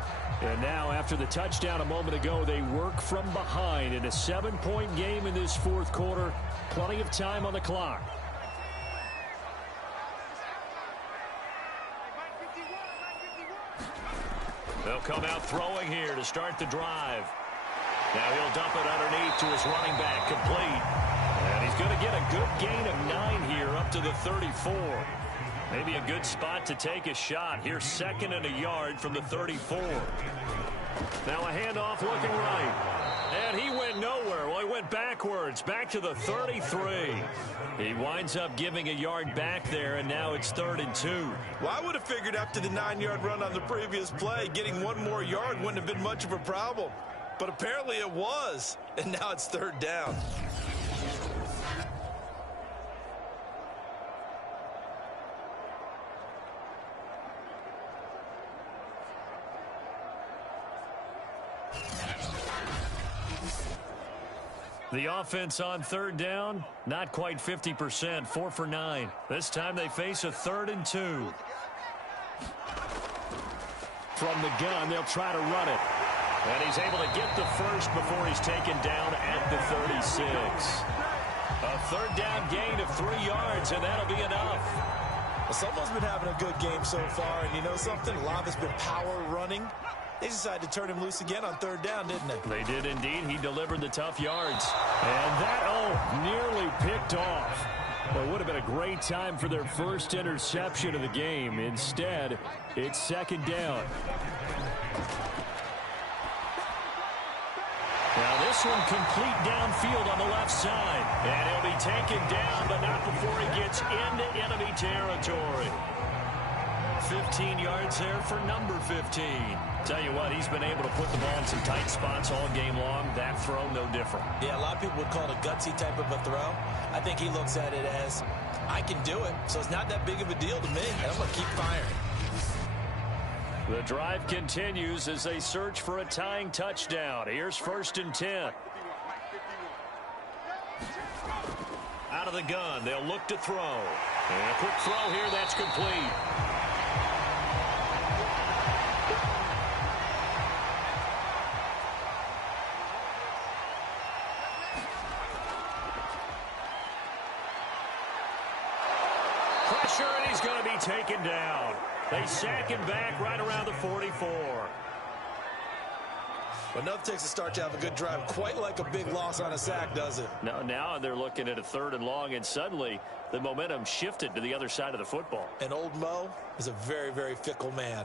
And now after the touchdown a moment ago, they work from behind in a 7-point game in this 4th quarter. Plenty of time on the clock. They'll come out throwing here to start the drive. Now he'll dump it underneath to his running back, complete. And he's going to get a good gain of 9 here up to the 34. Maybe a good spot to take a shot. Here's 2nd and a yard from the 34. Now a handoff looking right. And he went nowhere. Well, he went backwards, back to the 33. He winds up giving a yard back there, and now it's 3rd and 2. Well, I would have figured after the 9-yard run on the previous play, getting 1 more yard wouldn't have been much of a problem. But apparently it was, and now it's 3rd down. The offense on 3rd down, not quite 50%, 4 for 9. This time they face a 3rd and 2. From the gun, they'll try to run it. And he's able to get the first before he's taken down at the 36. A 3rd down gain of 3 yards, and that'll be enough. Well, someone's been having a good game so far, and you know something? A lot has been power running. They decided to turn him loose again on 3rd down, didn't they? They did indeed. He delivered the tough yards. And that, nearly picked off. Well, it would have been a great time for their first interception of the game. Instead, it's 2nd down. Now this one complete downfield on the left side. And he'll be taken down, but not before he gets into enemy territory. 15 yards there for number 15. Tell you what, he's been able to put the ball in some tight spots all game long. That throw, no different. Yeah, a lot of people would call it a gutsy type of a throw. I think he looks at it as, I can do it, so it's not that big of a deal to me, and I'm going to keep firing. The drive continues as they search for a tying touchdown. Here's 1st and 10. Out of the gun, they'll look to throw. And a quick throw here, that's complete. Pressure, and he's going to be taken down. They sack him back right around the 44. Well, nothing takes a start to have a good drive quite like a big loss on a sack, does it? No, now they're looking at a 3rd and long, and suddenly the momentum shifted to the other side of the football. And old Mo is a very, very fickle man.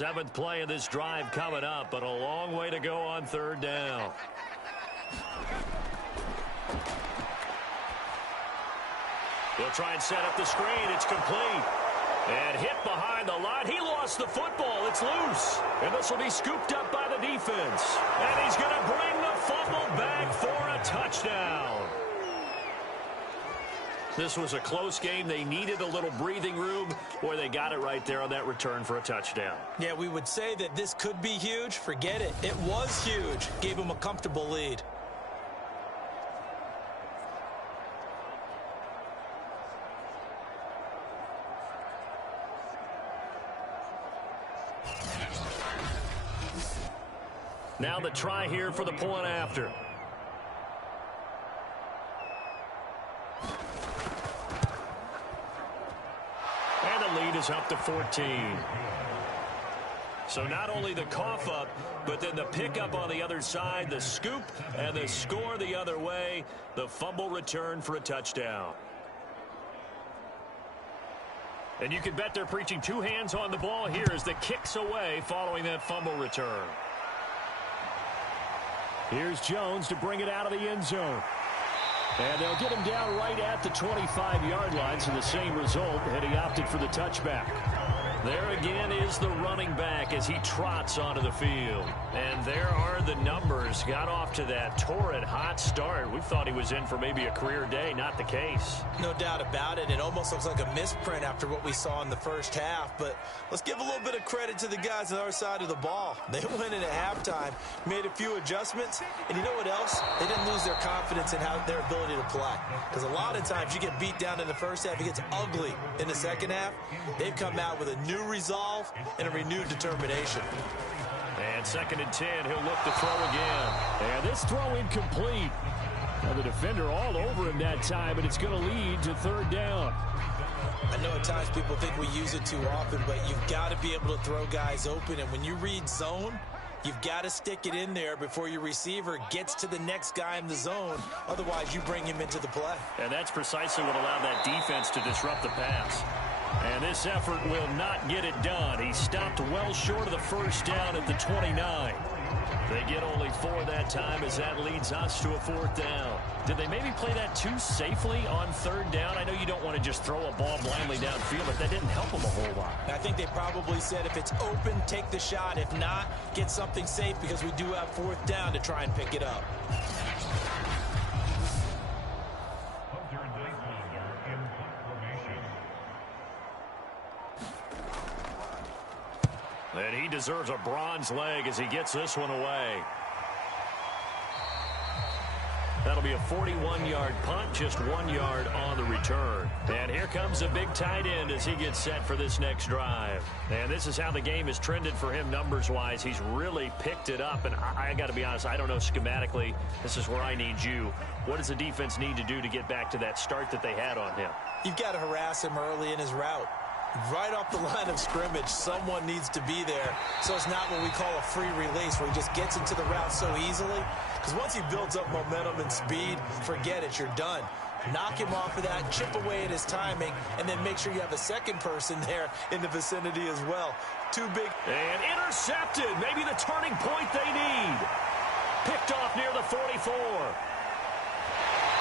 7th play of this drive coming up, but a long way to go on 3rd down. They'll try and set up the screen. It's complete. And hit behind the line. He lost the football. It's loose. And this will be scooped up by the defense. And he's going to bring the fumble back for a touchdown. This was a close game. They needed a little breathing room. Boy, they got it right there on that return for a touchdown. Yeah, we would say that this could be huge. Forget it. It was huge. Gave him a comfortable lead. Now the try here for the point after. And the lead is up to 14. So not only the cough up, but then the pickup on the other side, the scoop, and the score the other way. The fumble return for a touchdown. And you can bet they're preaching 2 hands on the ball here as the kick's away following that fumble return. Here's Jones to bring it out of the end zone. And they'll get him down right at the 25-yard line, so the same result, and he opted for the touchback. There again is the running back as he trots onto the field. And there are the numbers. Got off to that torrid hot start. We thought he was in for maybe a career day. Not the case. No doubt about it. It almost looks like a misprint after what we saw in the first half. But let's give a little bit of credit to the guys on our side of the ball. They went in at halftime, made a few adjustments. And you know what else? They didn't lose their confidence in their ability to play. Because a lot of times you get beat down in the first half. It gets ugly in the second half. They've come out with a new resolve and a renewed determination. And 2nd and 10, he'll look to throw again. And this throw incomplete. Now the defender all over him that time, and it's going to lead to 3rd down. I know at times people think we use it too often, but you've got to be able to throw guys open. And when you read zone, you've got to stick it in there before your receiver gets to the next guy in the zone. Otherwise, you bring him into the play. And that's precisely what allowed that defense to disrupt the pass. And this effort will not get it done. He stopped well short of the first down at the 29. They get only 4 that time as that leads us to a 4th down. Did they maybe play that too safely on 3rd down? I know you don't want to just throw a ball blindly downfield, but that didn't help them a whole lot. I think they probably said if it's open, take the shot. If not, get something safe because we do have 4th down to try and pick it up. And he deserves a bronze leg as he gets this one away. That'll be a 41-yard punt, just 1 yard on the return. And here comes a big tight end as he gets set for this next drive. And this is how the game has trended for him numbers-wise. He's really picked it up. And I got to be honest, I don't know schematically. This is where I need you. What does the defense need to do to get back to that start that they had on him? You've got to harass him early in his route. Right off the line of scrimmage, someone needs to be there. So it's not what we call a free release where he just gets into the route so easily. Because once he builds up momentum and speed, forget it, you're done. Knock him off of that, chip away at his timing, and then make sure you have a second person there in the vicinity as well. Too big. And intercepted. Maybe the turning point they need. Picked off near the 44.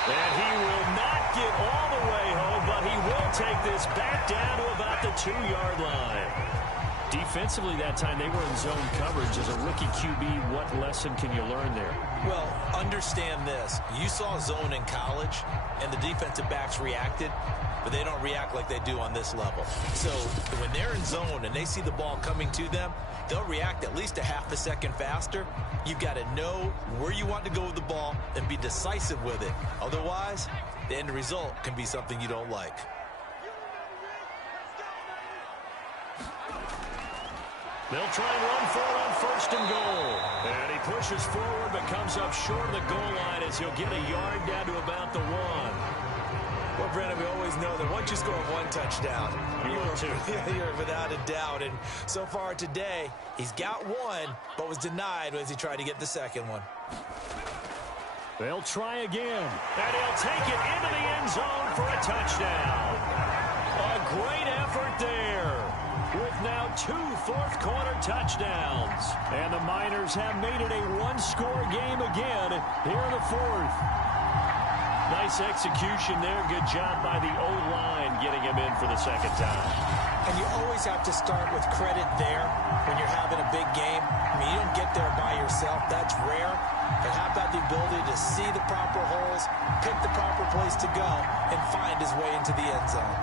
And he will not get all the way home, but he will take this back down to about the 2-yard line. Defensively that time, they were in zone coverage. As a rookie QB, what lesson can you learn there? Well, understand this. You saw zone in college, and the defensive backs reacted, but they don't react like they do on this level. So when they're in zone and they see the ball coming to them, they'll react at least a half a second faster. You've got to know where you want to go with the ball and be decisive with it. Otherwise, the end result can be something you don't like. They'll try and run for it on 1st and goal. And he pushes forward but comes up short of the goal line as he'll get a yard down to about the 1. Well, Brandon, we always know that once you score 1 touchdown, you're without a doubt. And so far today, he's got 1, but was denied as he tried to get the second one. They'll try again. And he'll take it into the end zone for a touchdown. A great effort there. with now 2 fourth-quarter touchdowns. And the Miners have made it a one-score game again here in the fourth. Nice execution there. Good job by the O-line getting him in for the second time. And you always have to start with credit there when you're having a big game. I mean, you don't get there by yourself. That's rare. But how about the ability to see the proper holes, pick the proper place to go, and find his way into the end zone?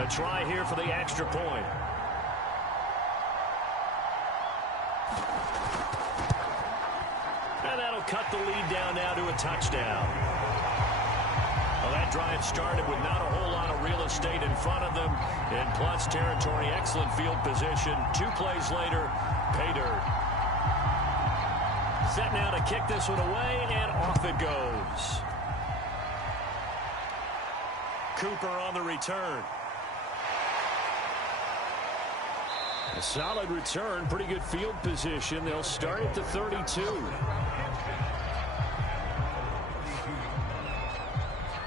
A try here for the extra point. And that'll cut the lead down now to a touchdown. Well, that drive started with not a whole lot of real estate in front of them. In plus territory, excellent field position. 2 plays later, pay dirt. Set now to kick this one away, and off it goes. Cooper on the return. A solid return, pretty good field position. They'll start at the 32.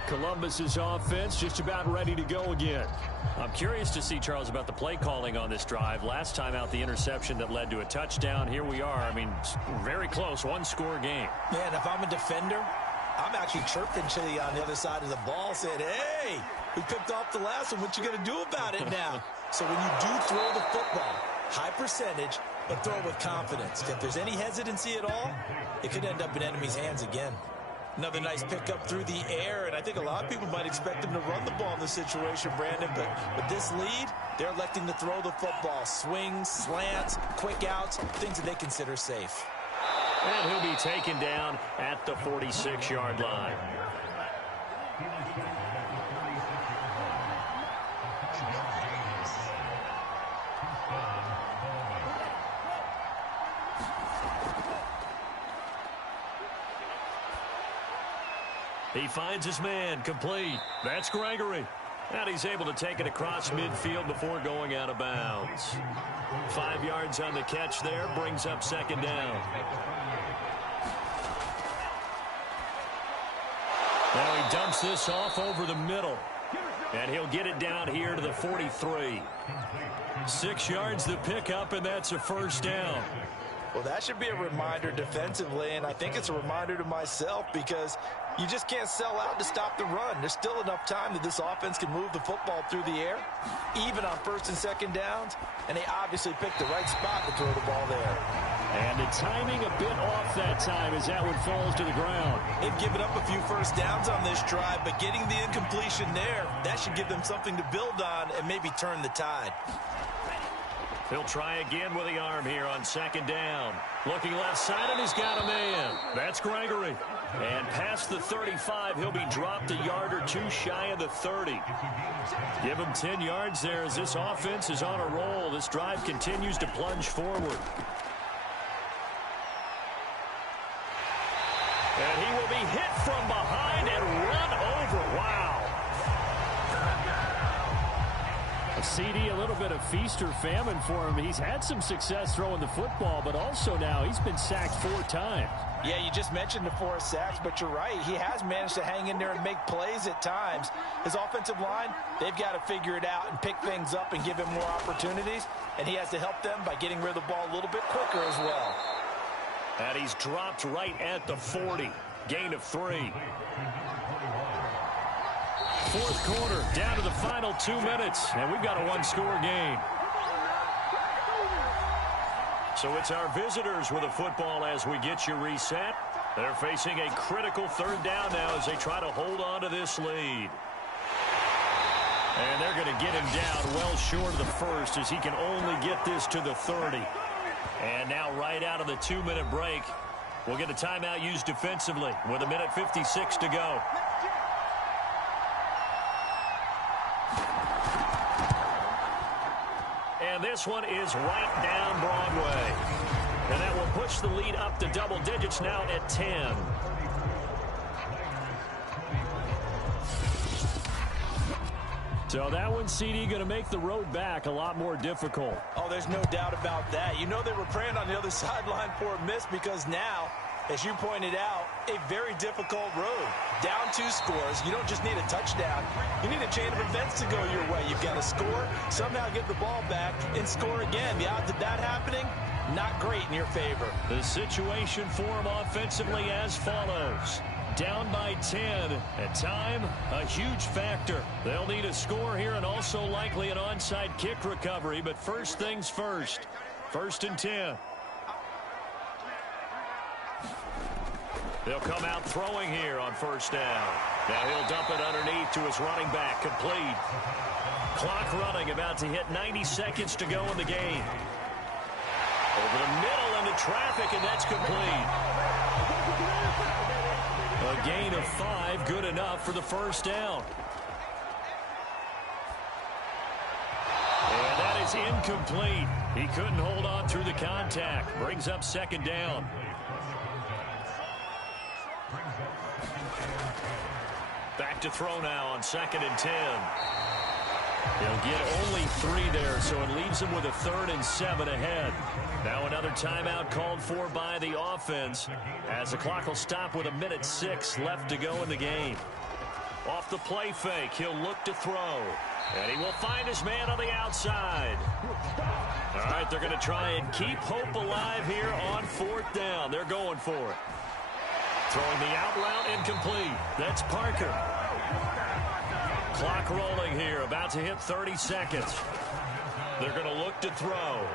Columbus's offense just about ready to go again. I'm curious to see, Charles, about the play calling on this drive. Last time out, the interception that led to a touchdown. Here we are. I mean, very close, one-score game. Yeah, and if I'm a defender, I'm actually chirping Chili on the other side of the ball, saying, hey, we picked off the last one. What you going to do about it now? So when you do throw the football, high percentage, but throw it with confidence. If there's any hesitancy at all, it could end up in enemy's hands again. Another nice pickup through the air, and I think a lot of people might expect them to run the ball in this situation, Brandon, but with this lead, they're electing to throw the football. Swings, slants, quick outs, things that they consider safe. And he'll be taken down at the 46-yard line. He finds his man, complete. That's Gregory. And he's able to take it across midfield before going out of bounds. 5 yards on the catch there, brings up second down. Now he dumps this off over the middle. And he'll get it down here to the 43. 6 yards the pickup, and that's a first down. Well, that should be a reminder defensively, and I think it's a reminder to myself because you just can't sell out to stop the run. There's still enough time that this offense can move the football through the air, even on first and second downs, and they obviously picked the right spot to throw the ball there. And the timing a bit off that time as that one falls to the ground. They've given up a few first downs on this drive, but getting the incompletion there, that should give them something to build on and maybe turn the tide. He'll try again with the arm here on second down. Looking left side, and he's got a man. That's Gregory. And past the 35, he'll be dropped a yard or two shy of the 30. Give him 10 yards there as this offense is on a roll. This drive continues to plunge forward. And he will be hit from behind and run over. Wow. CD, a little bit of feast or famine for him. He's had some success throwing the football, but also now he's been sacked 4 times. Yeah, you just mentioned the 4 sacks, but you're right. He has managed to hang in there and make plays at times. His offensive line, they've got to figure it out and pick things up and give him more opportunities, and he has to help them by getting rid of the ball a little bit quicker as well. And he's dropped right at the 40. Gain of 3. Fourth quarter, down to the final 2 minutes, and we've got a one-score game. So it's our visitors with a football as we get you reset. They're facing a critical third down now as they try to hold on to this lead. And they're going to get him down well short of the first as he can only get this to the 30. And now right out of the 2-minute break, we'll get a timeout used defensively with 1:56 to go. And this one is right down Broadway. And that will push the lead up to double digits now at 10. So that one, CD, going to make the road back a lot more difficult. Oh, there's no doubt about that. You know they were praying on the other sideline for a miss because now As you pointed out, a very difficult road. Down 2 scores, you don't just need a touchdown. You need a chain of events to go your way. You've got to score, somehow get the ball back, and score again. The odds of that happening, not great in your favor. The situation for them offensively as follows. Down by 10. At time, a huge factor. They'll need a score here and also likely an onside kick recovery. But first things first. 1st and 10. They'll come out throwing here on 1st down. Now he'll dump it underneath to his running back. Complete. Clock running, about to hit 90 seconds to go in the game. Over the middle into traffic, and that's complete. A gain of 5, good enough for the 1st down. And that is incomplete. He couldn't hold on through the contact. Brings up 2nd down. Back to throw now on 2nd and 10. He'll get only 3 there, so it leaves him with a 3rd and 7 ahead. Now another timeout called for by the offense as the clock will stop with 1:06 left to go in the game. Off the play fake, he'll look to throw. And he will find his man on the outside. All right, they're going to try and keep hope alive here on 4th down. They're going for it. Throwing the out route, incomplete. That's Parker. Clock rolling here, about to hit 30 seconds. They're going to look to throw.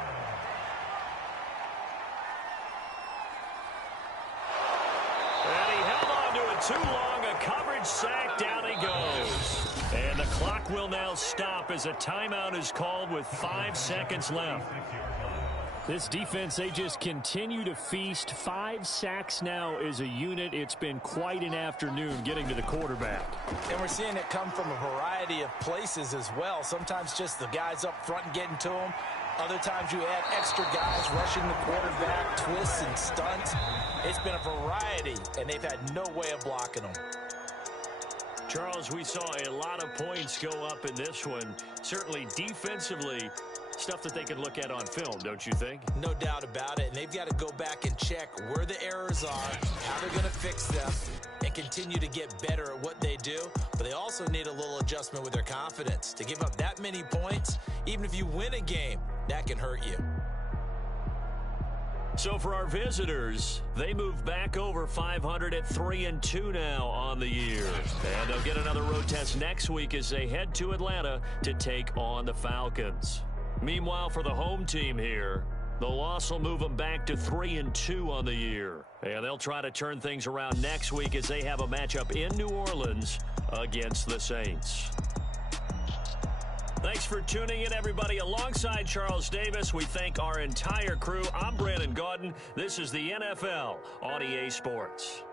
And he held on to it too long. A coverage sack, down he goes. And the clock will now stop as a timeout is called with 5 seconds left. This defense, they just continue to feast. 5 sacks now as a unit. It's been quite an afternoon getting to the quarterback. And we're seeing it come from a variety of places as well. Sometimes just the guys up front and getting to them. Other times you add extra guys rushing the quarterback, twists and stunts. It's been a variety, and they've had no way of blocking them. Charles, we saw a lot of points go up in this one. Certainly defensively, stuff that they can look at on film, don't you think? No doubt about it. And they've got to go back and check where the errors are, how they're going to fix them, and continue to get better at what they do. But they also need a little adjustment with their confidence. To give up that many points, even if you win a game, that can hurt you. So for our visitors, they move back over 500 at 3-2 now on the year. And they'll get another road test next week as they head to Atlanta to take on the Falcons. Meanwhile, for the home team here, the loss will move them back to 3-2 on the year. And they'll try to turn things around next week as they have a matchup in New Orleans against the Saints. Thanks for tuning in, everybody. Alongside Charles Davis, we thank our entire crew. I'm Brandon Gaudin. This is the NFL on EA Sports.